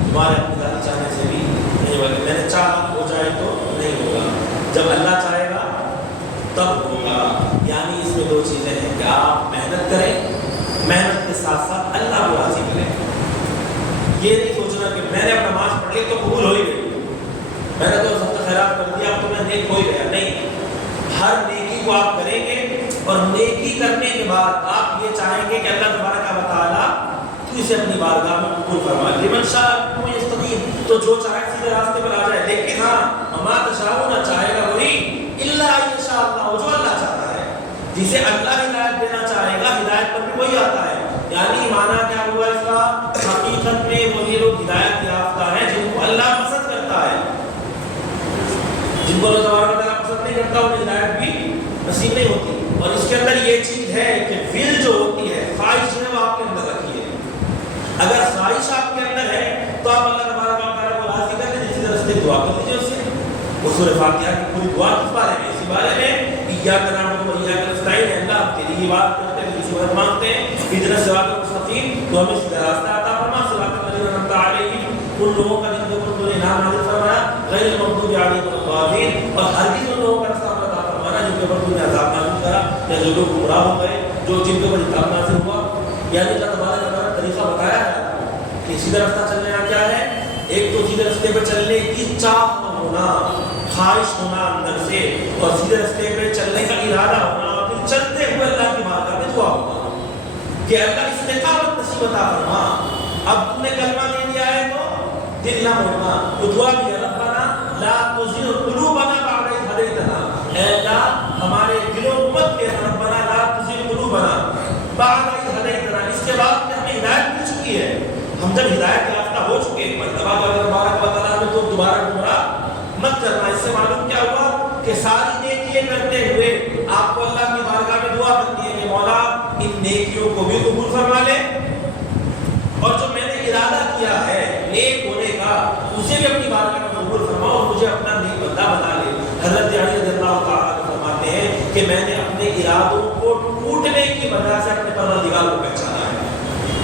تمہارے اپنے ذاتی چاہنے سے بھی نہیں ہوگا میں نے چاہا ہو جائے تو نہیں ہوگا جب اللہ چاہے گا تب ہوگا یعنی اس میں دو چیزیں ہیں کہ آپ محنت کریں محنت کے ساتھ ساتھ اللہ کو راضی کریں یہ نہیں سوچنا کہ میں نے اب نماز پڑھ لی تو قبول ہو ہی گئی میں نے تو سب کا خیرات کر دیا اب تو میں نیک ہو ہی گیا نہیں ہر نیکی کو آپ کریں گے اور نیکی کرنے کے بعد آپ یہ چاہیں گے کہ اللہ تبارک و تعالیٰ تو اسے اپنی بارگاہ میں قبول فرما لمن شاء منکم ان یستقیم تو جو چاہے سیدھے راستے پر آ جائے لیکن ہاں وما تشاءون چاہے گا وہی الا ان یشاء اللہ جو اللہ چاہتا ہے جسے اللہ ہدایت دینا چاہے گا ہدایت پر بھی وہی آتا ہے یعنی معنی کیا ہوا اس کا حقیقت میں وہی لوگ ہدایت یافتہ ہیں جن کو اللہ پسند کرتا ہے جن کو اللہ تبارک و تعالیٰ پسند نہیں کرتا انہیں ہدایت بھی نصیب نہیں ہوتی اور اس کے اندر یہ چیز ہے کہ ول جو ہوتی ہے خواہش ہے وہ آپ کے اندر رکھیے اگر خواہش آپ کے اندر ہے تو آپ اللہ تبارک و تعالیٰ کو راضی کر لیں جس طرح سے دعا کر لیجیے اس سے وہ سورہ فاتحہ کی پوری دعا کس بارے میں اسی بارے میں ایاک نعبد و ایاک نستعین ہے اللہ آپ کے لیے بات کرتے ہیں کسی وقت مانگتے ہیں اهدنا الصراط المستقیم تو ہمیں سیدھا راستہ عطا فرما صراط الذین انعمت علیہم ان لوگوں کا جن کو تم نے انعام نازل فرمایا غیر المغضوب علیہم ولا الضالین اور ہرگز ان لوگوں کا راستہ عطا فرمانا جن کے اوپر تم نے عذاب نازل کرا یا جو لوگ گمراہ ہو گئے جو جن کے اوپر عذاب نازل ہوا یعنی اللہ تبارک و تعالیٰ طریقہ بتایا ہے کہ سیدھا راستہ چلنے کا کیا ہے ایک تو سیدھے راستے پہ چلنے کی چاہ ہونا خواہش ہونا اندر سے اور سیدھے راستے پہ چلنے کا ارادہ ہونا اور پھر چلتے ہوئے اللہ کی بارگاہ میں دعا ہونا کہ اللہ استقامت نصیب عطا فرما. اب تم نے کلمہ دے دیا ہے تو دل نہ موڑنا. تو دعا بھی ربنا لا تزغ قلوبنا بعد إذ هديتنا. اے اللہ ہمارے دلوں کو مت پھیر. ربنا لا تزغ قلوبنا بعد إذ هديتنا. اس کے بعد کہ ہمیں ہدایت مل چکی ہے, ہم جب ہدایت یافتہ ہو چکے ایک مرتبہ تو اللہ تبارک و تعالیٰ نے تو دوبارہ گمراہ مت کرنا. اس سے معلوم کیا ہوا کہ ساری نیکیاں کرتے ہوئے آپ کو اللہ کی بارگاہ میں دعا کرتی ہے کہ مولا ان نیکیوں کو بھی قبول فرما لے, اور جو میں نے ارادہ کیا ہے نیک ہونے کا اسے بھی اپنی بارگاہ میں قبول فرما اور مجھے اپنا نیک بندہ بنا لے. حضرت علی رضی اللہ تعالیٰ فرماتے ہیں کہ میں نے اپنے ارادوں کو ٹوٹنے کی وجہ سے اپنے پروردگار کو پہچانا ہے.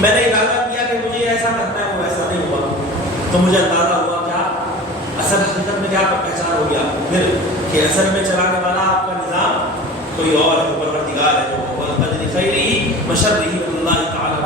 میں نے ارادہ کیا کہ مجھے ایسا کرنا ہے, وہ ایسا نہیں ہوا, تو مجھے اندازہ ہوا کیا اصل حقیقت میں کیا پہچان ہو گیا پھر کہ اصل میں چلانے والا آپ کا نظام کوئی اور ہے, پروردگار ہے. جو خیری مشرعی اللہ تعالیٰ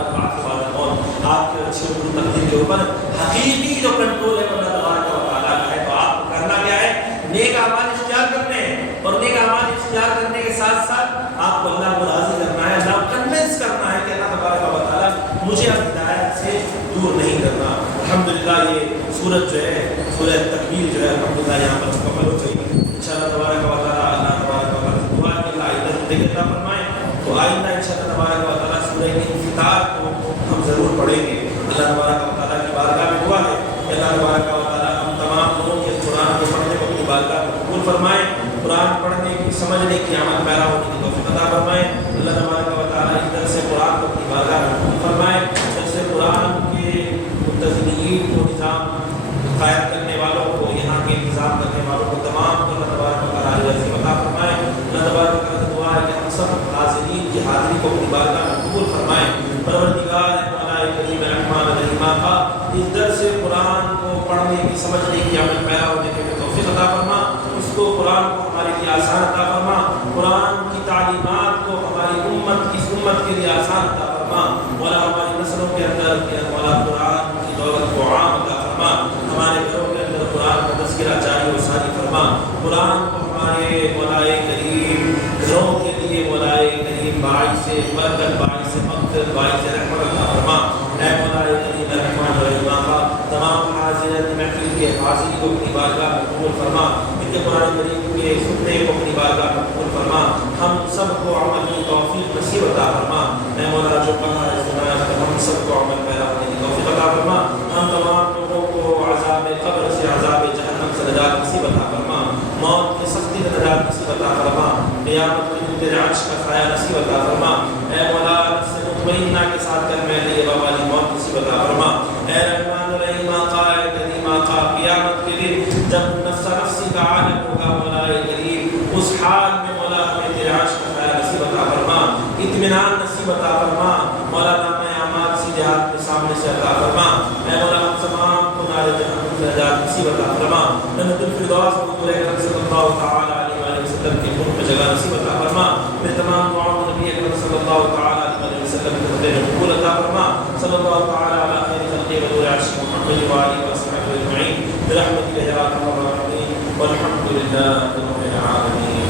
آپ کے اچھے تقدیر کے اوپر حقیقی جو کنٹرول ہے اللہ تبارک و تعالیٰ کا ہے. تو آپ کو کرنا کیا ہے, نیک اعمال اختیار کرنے ہیں, اور نیک اعمال اختیار کرنے کے ساتھ ساتھ آپ کو اللہ کو راضی کرنا ہے, اللہ کو کنونس کرنا ہے کہ اللہ تبارک و تعالیٰ مجھے اب ہدایت سے دور نہیں کرنا. الحمدللہ یہ سورت جو ہے سورہ تکویر جو ہے الحمدللہ یہاں پر مکمل ہو گئی. انشاءاللہ تبارک و تعالیٰ اللہ تبارک و تعالیٰ سے دعا کہ اللہ آئندہ زندگی عطا فرمائے. تو آئندہ انشاءاللہ تبارک و تعالیٰ سورہ انفطار کو ہم ضرور پڑھیں گے. اللہ تبارک و تعالیٰ کی بارگاہ میں دعا ہے کہ اللہ تبارک و تعالیٰ ہم تمام لوگوں کے قرآن کو پڑھنے کو اپنی بارگاہ میں قبول فرمائے, قرآن پڑھنے کی سمجھنے کی عمل پیرا ہونے کی توفیق عطا فرمائے. اللہ تبارک و تعالیٰ اس طرح سے قرآن کو اپنی بارگاہ میں قبول فرمائے, جیسے قرآن کے متظمین کو نظام قائم کرنے والوں کو, یہاں کے انتظام کرنے والوں کو تمام کو اللہ تبارک و تعالیٰ عزت عطا فرمائے. اللہ تبارک و تعالیٰ سے دعا ہے کہ ہم سب حاضرین کی حاضری کو اپنی بارگاہ میں قبول فرمائے. پروردگار کریم رحمان رحیمہ کا اس درس قرآن کو پڑھنے کی سمجھنے کی عمل پیرا ہونے کی توفیق عطا فرما. اس کو قرآن کو ہمارے لیے آسان عطا فرما. قرآن کی تعلیمات کو ہماری امت کے لیے آسان عطا فرما. مولا ہماری نسلوں کے اندر مولا قرآن کی دولت کو عام عطا فرما. ہمارے گھروں کے اندر قرآن کا تذکرہ جاری و ساری فرما. قرآن کو ہمارے مولائے کریم گھروں کے لیے مولائے کریم باعث برکت, باعث مغفرت, باعث رحمت عطا فرما. اے مولائے کریم رحمان رحیمہ کا تمام حاضرین محفل کے حاضری کو اپنی بارگاہ میں قبول فرما. ان کے قرآن کریم کے سننے کو اپنی بارگاہ میں قبول فرما. ہم سب کو عمل کی توفیق نصیب عطا فرما. اے مولا جو پڑھا ہے سنا ہے ہم سب کو عمل پیرا ہونے کی توفیق عطا فرما. ہم تمام لوگوں کو عذاب قبر سے, عذاب جہنم سے نجات نصیب عطا فرما. موت کی سختی سے نجات نصیب عطا فرما. قیامت کے دن تیرے عرش کا سایہ نصیب عطا فرما. اے مولا نفس مطمئنہ کے ساتھ کر میں لیے والی موت نصیب عطا فرما. اے رحمان رحیم آقا, اے کریم آقا, قیامت کے دن جب نفسی کا عالم ہوگا مولا کریم, اس حال میں مولا ہمیں تیرے عرش کا سایہ نصیب عطا فرما. اطمینان نصیب عطا فرما. مولا نام اعمال سیدھے ہاتھ کے سامنے سے عطا فرما. اے مولا ہم تمام کو نار جہنم سے نجات نصیب عطا فرما. جنت الفردوس میں حضور اکرم صلی اللہ تعالی علیہ وسلم کے قرب میں جگہ نصیب عطا فرما. میرے تمام دعاؤں نبی اکرم صلی اللہ تعالی علیہ وسلم کے قرب میں قبول عطا فرما. صلی اللہ تعالی علی خیر خلق حضور عرش محمد و آلہ و صحبہ اجمعین برحمتک یا ارحم الراحمین والحمد للہ رب العالمین.